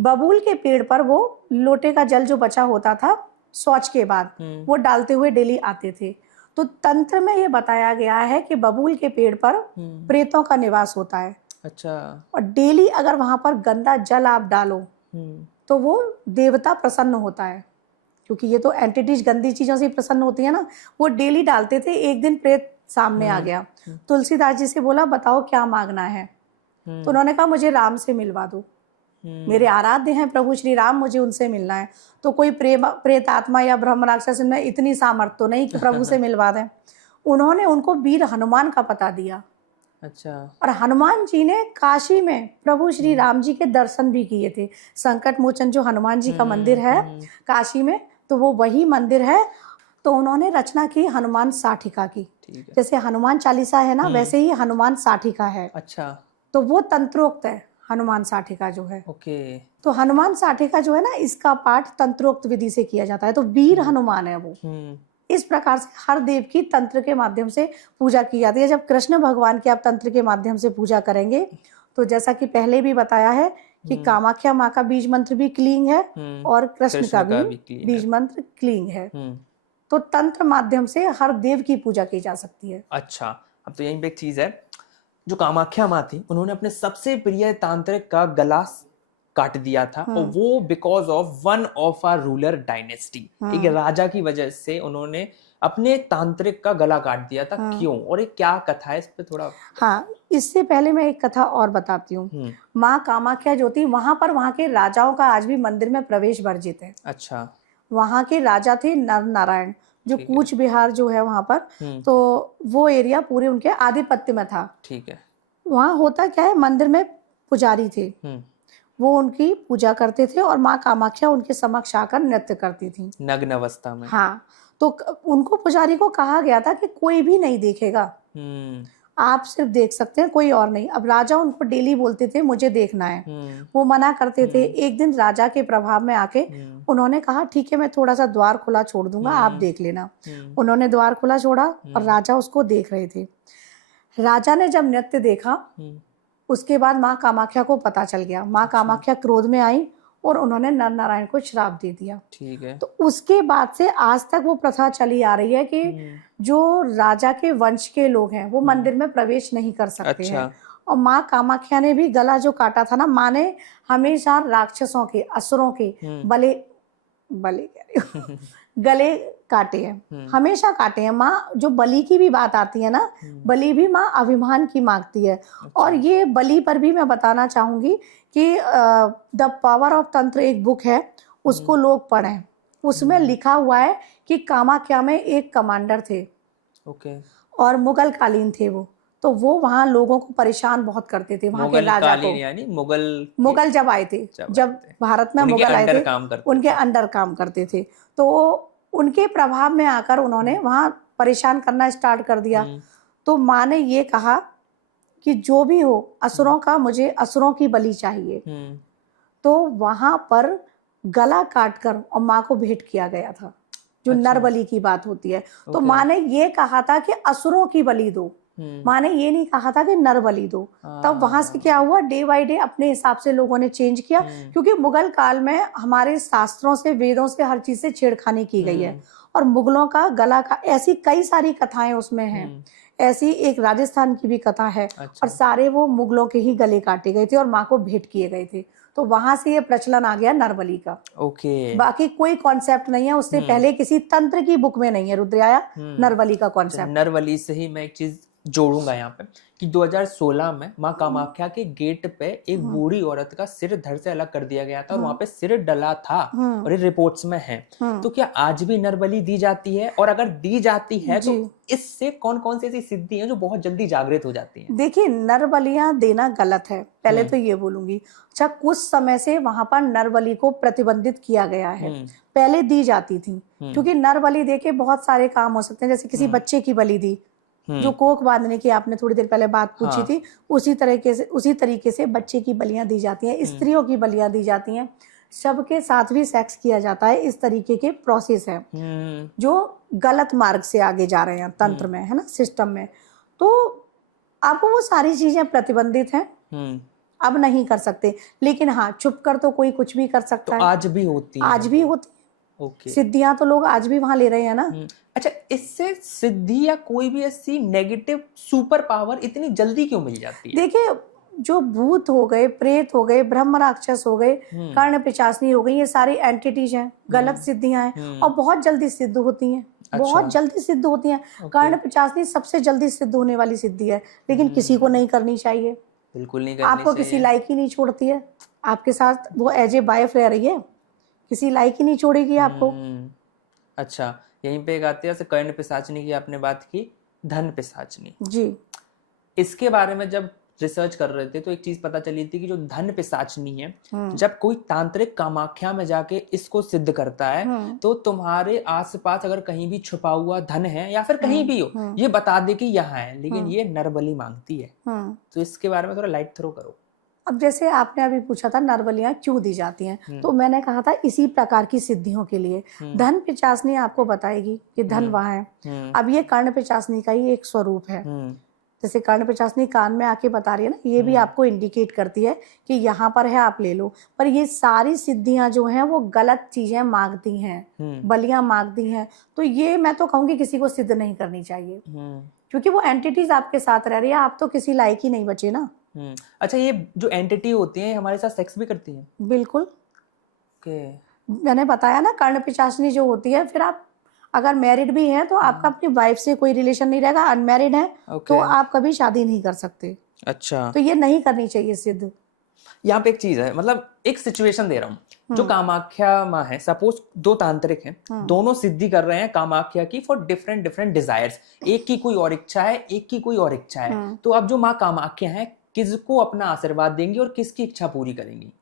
बबूल के पेड़ पर वो लोटे का जल जो बचा होता था शौच के बाद, वो डालते हुए डेली आते थे। तो तंत्र में ये बताया गया है कि बबूल के पेड़ पर प्रेतों का निवास होता है। अच्छा। और डेली अगर वहां पर गंदा जल आप डालो तो वो देवता प्रसन्न होता है, क्योंकि ये तो एंटिटीज गंदी चीजों से प्रसन्न होती है ना। वो डेली डालते थे। एक दिन प्रेत सामने आ गया, तुलसीदास जी से बोला बताओ क्या मांगना है। तो उन्होंने कहा मुझे राम से मिलवा दो, मेरे आराध्य हैं प्रभु श्री राम, मुझे उनसे मिलना है। तो कोई प्रेत आत्मा या ब्रह्म राक्षस में इतनी सामर्थ्य तो नहीं कि प्रभु से मिलवा दें। उन्होंने उनको वीर हनुमान का पता दिया। अच्छा। और हनुमान जी ने काशी में प्रभु श्री राम जी के दर्शन भी किए थे। संकट मोचन जो हनुमान जी का मंदिर है काशी में, तो वो वही मंदिर है। तो उन्होंने रचना की हनुमान साठिका की। जैसे हनुमान चालीसा है ना, वैसे ही हनुमान साठिका है। अच्छा। तो वो तंत्रोक्त है हनुमान साठिका जो है। ओके। तो हनुमान साठिका जो है ना, इसका पाठ तंत्रोक्त विधि से किया जाता है। तो वीर हनुमान है वो। इस प्रकार से हर देव की तंत्र के माध्यम से पूजा की जाती है। जब कृष्ण भगवान की आप तंत्र के माध्यम से पूजा करेंगे, तो जैसा कि पहले भी बताया है कि कामाख्या माँ का बीज मंत्र भी क्लींग है और कृष्ण का भी बीज मंत्र क्लींग है। तो तंत्र माध्यम से हर देव की पूजा की जा सकती है। अच्छा। अब तो यही एक चीज है, जो कामाख्या माँ थी, उन्होंने अपने सबसे प्रिय तांत्रिक का गला काट दिया था, और वो because of one of our ruler dynasty, एक राजा की वजह से उन्होंने अपने तांत्रिक का गला काट दिया था। क्यों, और एक क्या कथा है इस पे थोड़ा। हाँ, इससे पहले मैं एक कथा और बताती हूँ। माँ कामाख्या जो थी, वहां पर वहां के राजाओं का आज भी मंदिर में प्रवेश वर्जित है। अच्छा। वहां के राजा थे नर नारायण, जो कूच बिहार जो है वहां पर, तो वो एरिया पूरे उनके आधिपत्य में था। ठीक है। वहां होता क्या है, मंदिर में पुजारी थे, वो उनकी पूजा करते थे, और माँ कामाख्या उनके समक्ष आकर नृत्य करती थी नग्न अवस्था में। हाँ। तो उनको पुजारी को कहा गया था कि कोई भी नहीं देखेगा, आप सिर्फ देख सकते हैं, कोई और नहीं। अब राजा उनको डेली बोलते थे मुझे देखना है, वो मना करते थे। एक दिन राजा के प्रभाव में आके उन्होंने कहा ठीक है, मैं थोड़ा सा द्वार खुला छोड़ दूंगा, आप देख लेना। उन्होंने द्वार खुला छोड़ा और राजा उसको देख रहे थे। राजा ने जब नृत्य देखा, हम्म, उसके बाद माँ कामाख्या को पता चल गया। माँ कामाख्या क्रोध में आई और उन्होंने नर नारायण को श्राप दे दिया। ठीक है। तो उसके बाद से आज तक वो प्रथा चली आ रही है कि जो राजा के वंश के लोग हैं वो मंदिर में प्रवेश नहीं कर सकते हैं। और माँ कामाख्या ने भी गला जो काटा था ना, माँ ने हमेशा राक्षसों के, असुरों के बले कह रही हूँ, गले काटे हैं, हमेशा काटे हैं। माँ, जो बलि की भी बात आती है ना, बलि भी माँ अभिमान की मांगती है। और ये बलि पर भी मैं बताना चाहूंगी कि द पावर ऑफ तंत्र एक बुक है, उसको लोग पढ़ें। उसमें लिखा हुआ है कि कामाख्या में एक कमांडर थे, ओके, और मुगल कालीन थे वो। तो वो वहाँ लोगों को परेशान बहुत करते थे, वहाँ के राजा को। यानी मुगल जब आए थे, जब भारत में मुगल आए थे, उनके अंडर काम करते थे। तो उनके प्रभाव में आकर उन्होंने वहाँ परेशान करना स्टार्ट कर दिया। तो माँ ने ये कहा कि जो भी हो, असुरों का, मुझे असुरों की बलि चाहिए। तो वहां पर गला काटकर और माँ को भेंट किया गया था, जो नर बलि की बात होती है। तो माँ ने ये कहा था कि असुरों की बलि दो, माँ ने ये नहीं कहा था कि नर बलि दो। तब वहां से क्या हुआ, डे बाय डे अपने हिसाब से लोगों ने चेंज किया, क्योंकि मुगल काल में हमारे शास्त्रों से, वेदों से, हर चीज से छेड़खानी की गई है। और मुगलों का गला का, ऐसी कई सारी कथाएं उसमें हैं। ऐसी एक राजस्थान की भी कथा है। और सारे वो मुगलों के ही गले काटे गए थे और माँ को भेंट किए गए थे। तो वहां से ये प्रचलन आ गया नरबली का। बाकी कोई कॉन्सेप्ट नहीं है, उससे पहले किसी तंत्र की बुक में नहीं है रुद्रया नरबली का कॉन्सेप्ट। नरबली से ही मैं एक चीज जोड़ूंगा यहाँ पे कि 2016 में माँ कामाख्या के गेट पे एक बूढ़ी औरत का सिर धड़ से अलग कर दिया गया था और वहां पे सिर डला था, और ये रिपोर्ट्स में है। तो क्या आज भी नरबली दी जाती है, और अगर दी जाती है तो इससे कौन कौन सी ऐसी सिद्धि है जो बहुत जल्दी जागृत हो जाती है? देखिए, नरबलियां देना गलत है, पहले तो ये बोलूंगी। अच्छा, कुछ समय से वहां पर नरबली को प्रतिबंधित किया गया है। पहले दी जाती थी, क्योंकि नरबली देके बहुत सारे काम हो सकते हैं। जैसे किसी बच्चे की बलि दी, जो कोख बांधने की आपने थोड़ी देर पहले बात पूछी थी, उसी तरीके से बच्चे की बलियां दी जाती हैं, स्त्रियों की बलियां दी जाती हैं, सबके साथ भी सेक्स किया जाता है। इस तरीके के प्रोसेस है जो गलत मार्ग से आगे जा रहे हैं तंत्र में, है ना, सिस्टम में। तो आपको वो सारी चीजें प्रतिबंधित हैं, अब नहीं कर सकते। लेकिन हाँ, छुप कर तो कोई कुछ भी कर सकता है। आज भी होती है, आज भी होती है। सिद्धियां तो लोग आज भी वहां ले रहे हैं ना। अच्छा, इससे सिद्धि या कोई भी ऐसी नेगेटिव सुपर पावर इतनी जल्दी क्यों मिल जाती है? देखिए, जो भूत हो गए, प्रेत हो गए, ब्रह्म राक्षस हो गए, कर्ण पिशाचनी हो गई, ये सारी एंटिटीज हैं, गलत सिद्धियां हैं, और बहुत जल्दी सिद्ध होती हैं। बहुत जल्दी सिद्ध होती हैं। कर्ण पिशाचनी सबसे जल्दी सिद्ध होने वाली सिद्धि है, लेकिन किसी को नहीं करनी चाहिए। बिल्कुल नहीं करनी आपको चाहिए। किसी लायक ही नहीं छोड़ती है, आपके साथ वो एज ए वाइफ रह रही है, किसी लायक ही नहीं छोड़ेगी आपको। अच्छा, यहीं पे एक आती है, कर्ण पिशाचनी की आपने बात की, धन पिशाचनी जी। इसके बारे में जब रिसर्च कर रहे थे तो एक चीज पता चली थी कि जो धन पिशाचनी है, जब कोई तांत्रिक कामाख्या में जाके इसको सिद्ध करता है तो तुम्हारे आसपास अगर कहीं भी छुपा हुआ धन है या फिर कहीं भी हो, ये बता दे कि यहाँ है, लेकिन ये नरबली मांगती है। तो इसके बारे में थोड़ा लाइट थ्रो करो। अब जैसे आपने अभी पूछा था नरबलियां क्यों दी जाती हैं, तो मैंने कहा था इसी प्रकार की सिद्धियों के लिए। धन पिशाचनी आपको बताएगी कि धन वहां है। अब ये कर्ण पिशाचनी का ही एक स्वरूप है। जैसे कर्ण पिशाचनी कान में आके बता रही है ना, ये भी आपको इंडिकेट करती है कि यहाँ पर है, आप ले लो। पर ये सारी सिद्धियां जो हैं वो गलत चीजें मांगती हैं, बलियां मांगती हैं। तो ये मैं तो कहूंगी किसी को सिद्ध नहीं करनी चाहिए, क्योंकि वो एंटिटीज आपके साथ रह रही है, आप तो किसी लायक ही नहीं बचे ना। अच्छा, ये जो एंटिटी होती है हमारे साथ सेक्स भी करती है? बिल्कुल। मैंने बताया ना, कर्ण पिशाचनी जो होती है, फिर आप अगर मैरिड भी हैं तो आपका अपनी वाइफ से कोई रिलेशन नहीं रहेगा। अनमैरिड है तो आप कभी शादी नहीं कर सकते। अच्छा, तो ये नहीं करनी चाहिए सिद्ध। यहाँ पे एक चीज है, मतलब एक सिचुएशन दे रहा हूँ। जो कामाख्या माँ है, सपोज दो तांत्रिक हैं, दोनों सिद्धि कर रहे हैं कामाख्या की फॉर डिफरेंट डिफरेंट डिजायर्स। एक की कोई और इच्छा है, एक की कोई और इच्छा है। तो अब जो माँ कामाख्या है, किसको अपना आशीर्वाद देंगी और किसकी इच्छा पूरी करेंगी?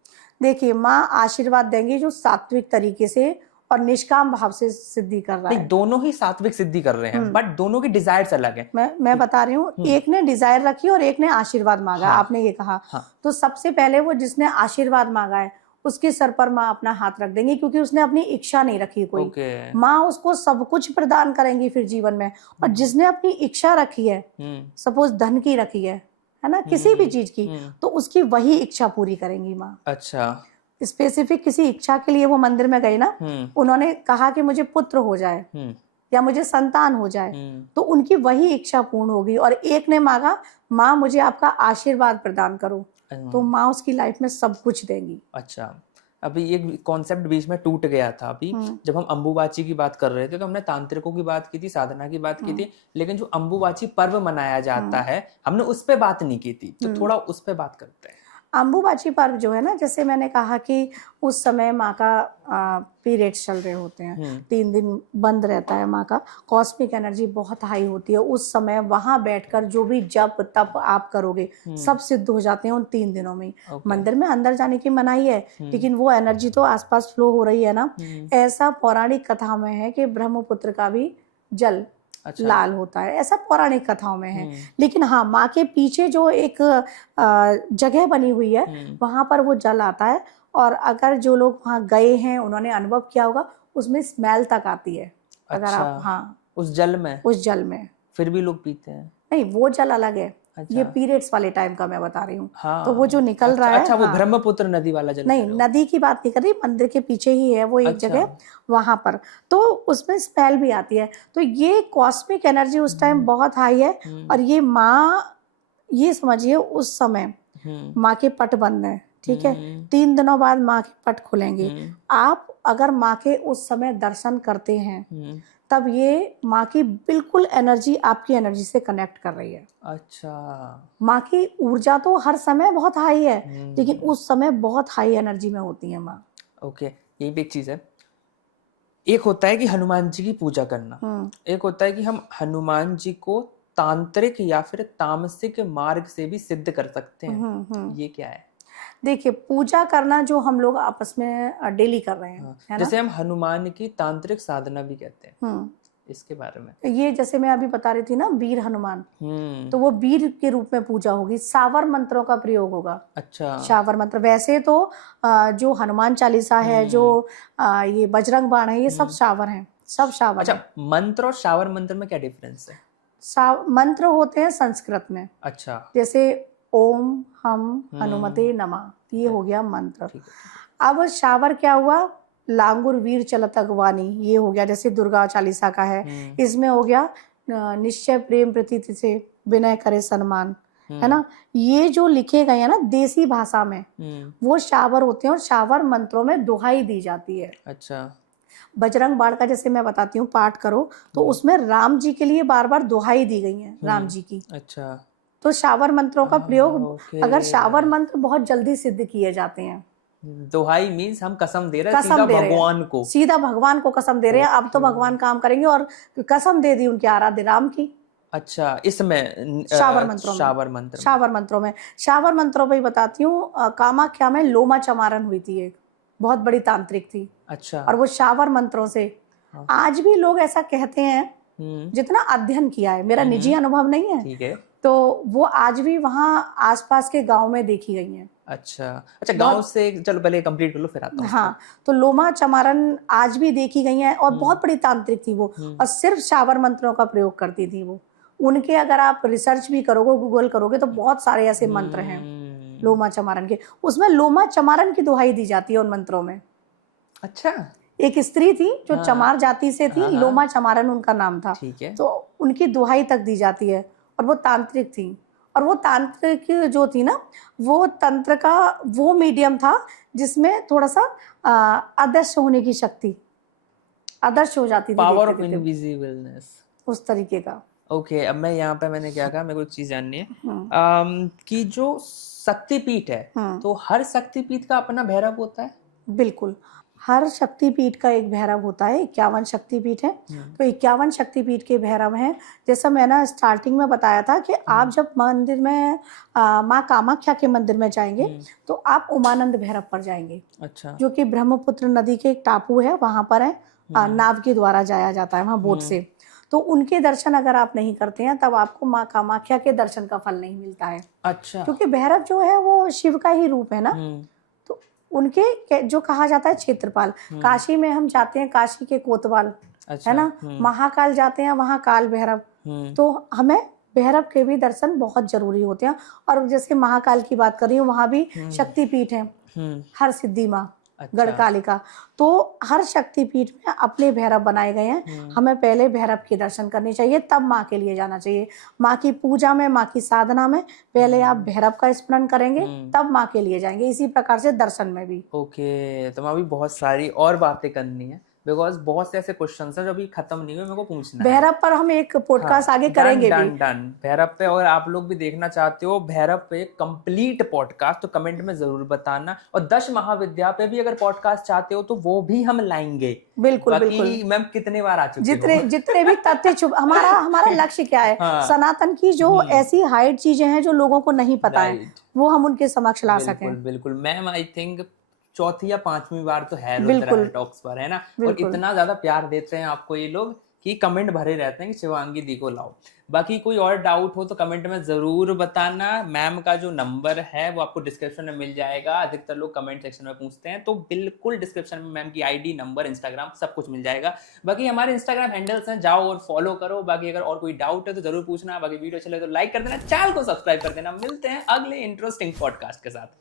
देखिए, माँ आशीर्वाद देंगी जो सात्विक तरीके से और निष्काम भाव से सिद्धि कर रहा है। दोनों ही सात्विक सिद्धि कर रहे हैं, बट दोनों की डिजायर्स अलग है। मैं बता रही हूँ, एक ने डिजायर रखी और एक ने आशीर्वाद मांगा। आपने ये कहा। तो सबसे पहले वो जिसने आशीर्वाद मांगा है उसके सर पर माँ अपना हाथ रख देंगी, क्योंकि उसने अपनी इच्छा नहीं रखी कोई। ओके। माँ उसको सब कुछ प्रदान करेंगी फिर जीवन में। और जिसने अपनी इच्छा रखी है, सपोज धन की रखी है ना, किसी भी चीज की, तो उसकी वही इच्छा पूरी करेंगी माँ। अच्छा। स्पेसिफिक किसी इच्छा के लिए वो मंदिर में गए ना, उन्होंने कहा कि मुझे पुत्र हो जाए या मुझे संतान हो जाए, तो उनकी वही इच्छा पूर्ण होगी। और एक ने मांगा, माँ मुझे आपका आशीर्वाद प्रदान करो, तो माँ उसकी लाइफ में सब कुछ देंगी। अच्छा, अभी एक कॉन्सेप्ट बीच में टूट गया था। अभी जब हम अंबुबाची की बात कर रहे थे तो हमने तांत्रिकों की बात की थी, साधना की बात की थी, लेकिन जो अंबुबाची पर्व मनाया जाता है हमने उस पे बात नहीं की थी, तो थोड़ा उस पे बात करते हैं। अंबुबाची पर्व जो है ना, जैसे मैंने कहा कि उस समय माँ का पीरियड्स चल रहे होते हैं, 3 दिन बंद रहता है माँ का, कॉस्मिक एनर्जी बहुत हाई होती है उस समय। वहां बैठकर जो भी जप तप आप करोगे सब सिद्ध हो जाते हैं उन 3 दिनों में। मंदिर में अंदर जाने की मनाही है, लेकिन वो एनर्जी तो आसपास फ्लो हो रही है ना। ऐसा पौराणिक कथा में है कि ब्रह्मपुत्र का भी जल लाल होता है, ऐसा पौराणिक कथाओं में है। लेकिन हाँ, माँ के पीछे जो एक जगह बनी हुई है वहां पर वो जल आता है, और अगर जो लोग वहां गए हैं उन्होंने अनुभव किया होगा, उसमें स्मेल तक आती है। अगर आप हाँ उस जल में फिर भी लोग पीते हैं? नहीं, वो जल अलग है। अच्छा। ये पीरियड्स वाले टाइम का मैं बता रही हूँ। हाँ। तो वो जो निकल रहा है, अच्छा, वो ब्रह्मपुत्र नदी वाला जल? नहीं, नदी की बात नहीं कर रही, मंदिर के पीछे ही है वो एक जगह, वहां पर तो उसमें स्मेल भी आती है। तो ये कॉस्मिक एनर्जी उस टाइम बहुत हाई है। और ये माँ, ये समझिए उस समय माँ के पट बंद है, ठीक है। 3 दिनों बाद माँ के पट खुलेंगे। आप अगर माँ के उस समय दर्शन करते हैं तब ये माँ की बिल्कुल एनर्जी आपकी एनर्जी से कनेक्ट कर रही है। अच्छा। माँ की ऊर्जा तो हर समय बहुत हाई है, लेकिन उस समय बहुत हाई एनर्जी में होती है माँ। ओके, यही भी एक चीज है। एक होता है कि हनुमान जी की पूजा करना, एक होता है कि हम हनुमान जी को तांत्रिक या फिर तामसिक मार्ग से भी सिद्ध कर सकते हैं। ये क्या है? देखिए, पूजा करना जो हम लोग आपस में डेली कर रहे हैं, है ना? जैसे हम हनुमान की तांत्रिक साधना भी कहते हैं, इसके बारे में। ये जैसे मैं अभी बता रही थी ना, वीर हनुमान, तो वो वीर के रूप में पूजा होगी, शावर मंत्रों का प्रयोग होगा। अच्छा। शावर मंत्र, वैसे तो जो हनुमान चालीसा है, जो ये बजरंग बाण है, ये सब शावर हैं, सब शावर। अच्छा, मंत्र और शावर मंत्र में क्या डिफरेंस है? मंत्र होते हैं संस्कृत में। अच्छा। जैसे ओम हम हनुमते नमः, ये हो गया मंत्र। अब शावर क्या हुआ, लांगुर वीर चलत अगवानी, ये हो गया जैसे दुर्गा चालीसा का है, इसमें हो गया निश्चय प्रेम प्रतीति से विनय करे सम्मान, है ना। ये जो लिखे गए हैं ना देसी भाषा में, वो शावर होते हैं, और शावर मंत्रों में दुहाई दी जाती है। अच्छा। बजरंग बाण का जैसे मैं बताती हूँ, पाठ करो तो उसमें राम जी के लिए बार बार दुहाई दी गई है, राम जी की। अच्छा। तो शावर मंत्रों का प्रयोग, अगर शावर मंत्र बहुत जल्दी सिद्ध किए जाते हैं। दुहाई मीन्स हम कसम दे रहे हैं सीधा भगवान को, सीधा भगवान को कसम दे रहे हैं। अब तो भगवान काम करेंगे, और कसम दे दी उनके आराध्य राम की। अच्छा, इसमें शावर मंत्रों में, शावर मंत्रों पे बताती हूँ। कामाख्या में लोमा चमारन हुई थी, एक बहुत बड़ी तांत्रिक थी। अच्छा। और वो शावर मंत्रों से, आज भी लोग ऐसा कहते हैं, जितना अध्ययन किया है, मेरा निजी अनुभव नहीं है, ठीक है, तो वो आज भी वहाँ आसपास के गांव में देखी गई हैं। अच्छा, गांव से चलो पहले कंप्लीट कर लो फिर आता हूं। हाँ, तो लोमा चमारन आज भी देखी गई हैं, और बहुत बड़ी तांत्रिक थी वो, और सिर्फ शावर मंत्रों का प्रयोग करती थी वो। उनके अगर आप रिसर्च भी करोगे, गूगल करोगे, तो बहुत सारे ऐसे मंत्र हैं लोमा चमारन के, उसमें लोमा चमारन की दुहाई दी जाती है उन मंत्रों में। अच्छा। एक स्त्री थी जो चमार जाति से थी, लोमा चमारन उनका नाम था, ठीक है, तो उनकी दुहाई तक दी जाती है, और वो तांत्रिक थी। और वो तांत्रिक जो थी ना, वो तंत्र का वो मीडियम था जिसमें थोड़ा सा अदृश्य होने की शक्ति, अदृश्य हो जाती थी, पावर ऑफ इनविजिबलनेस, उस तरीके का। ओके, अब मैं यहाँ पे मैंने क्या कहा, मेरे को एक चीज जाननी है कि जो शक्तिपीठ है, तो हर शक्तिपीठ का अपना भैरव होता है? बिल्कुल, हर शक्तिपीठ का एक भैरव होता है। 51 शक्तिपीठ है, तो 51 शक्तिपीठ के भैरव हैं। जैसा मैंने स्टार्टिंग में बताया था कि आप जब मंदिर में माँ कामाख्या के मंदिर में जाएंगे तो आप उमानंद भैरव पर जाएंगे। अच्छा। जो कि ब्रह्मपुत्र नदी के एक टापू है, वहां पर है, नाव के द्वारा जाया जाता है वहां बोट से। तो उनके दर्शन अगर आप नहीं करते हैं तब आपको माँ कामाख्या के दर्शन का फल नहीं मिलता है। अच्छा। क्योंकि भैरव जो है वो शिव का ही रूप है ना, तो जो कहा जाता है क्षेत्रपाल। काशी में हम जाते हैं, काशी के कोतवाल, अच्छा, है ना। महाकाल जाते हैं, वहाँ काल भैरव। तो हमें भैरव के भी दर्शन बहुत जरूरी होते हैं। और जैसे महाकाल की बात कर रही हूँ, वहाँ भी शक्तिपीठ है, हर सिद्धि माँ, अच्छा। गढ़कालिका। तो हर शक्तिपीठ में अपने भैरव बनाए गए हैं। हमें पहले भैरव के दर्शन करने चाहिए, तब माँ के लिए जाना चाहिए। माँ की पूजा में, माँ की साधना में पहले आप भैरव का स्मरण करेंगे, तब माँ के लिए जाएंगे। इसी प्रकार से दर्शन में भी। ओके, तो मैं अभी बहुत सारी और बातें करनी है, बिकॉज बहुत से ऐसे क्वेश्चन है जो अभी खत्म नहीं हुए, मेरे को पूछना है। भैरव पर हम एक पॉडकास्ट आगे करेंगे भी। डन भैरव पे। और आप लोग भी देखना चाहते हो भैरव पे कंप्लीट पॉडकास्ट, तो कमेंट में जरूर बताना। और 10 महाविद्या पे भी अगर पॉडकास्ट चाहते हो तो वो भी हम लाएंगे। बिल्कुल बाकी बिल्कुल। मैम कितने बार आ चुके हो? जितने भी तथ्य छुप, हमारा लक्ष्य क्या है? हाँ। सनातन की जो ऐसी हाइड चीजें हैं जो लोगों को नहीं पता है, वो हम उनके समक्ष ला सकें। बिल्कुल मैम, आई थिंक चौथी या 5वीं बार तो है बिल्कुल। रुद्र टॉक्स पर, है ना। और इतना ज्यादा प्यार देते हैं आपको ये लोग कि कमेंट भरे रहते हैं कि शिवांगी दी को लाओ। बाकी कोई और डाउट हो तो कमेंट में जरूर बताना। मैम का जो नंबर है वो आपको डिस्क्रिप्शन में मिल जाएगा। अधिकतर लोग कमेंट सेक्शन में पूछते हैं, तो बिल्कुल डिस्क्रिप्शन में मैम की आईडी, नंबर, इंस्टाग्राम सब कुछ मिल जाएगा। बाकी हमारे इंस्टाग्राम हैंडल्स हैं, जाओ और फॉलो करो। बाकी अगर और कोई डाउट है तो जरूर पूछना। बाकी वीडियो अच्छा लगे तो लाइक कर देना, चैनल को सब्सक्राइब कर देना। मिलते हैं अगले इंटरेस्टिंग पॉडकास्ट के साथ।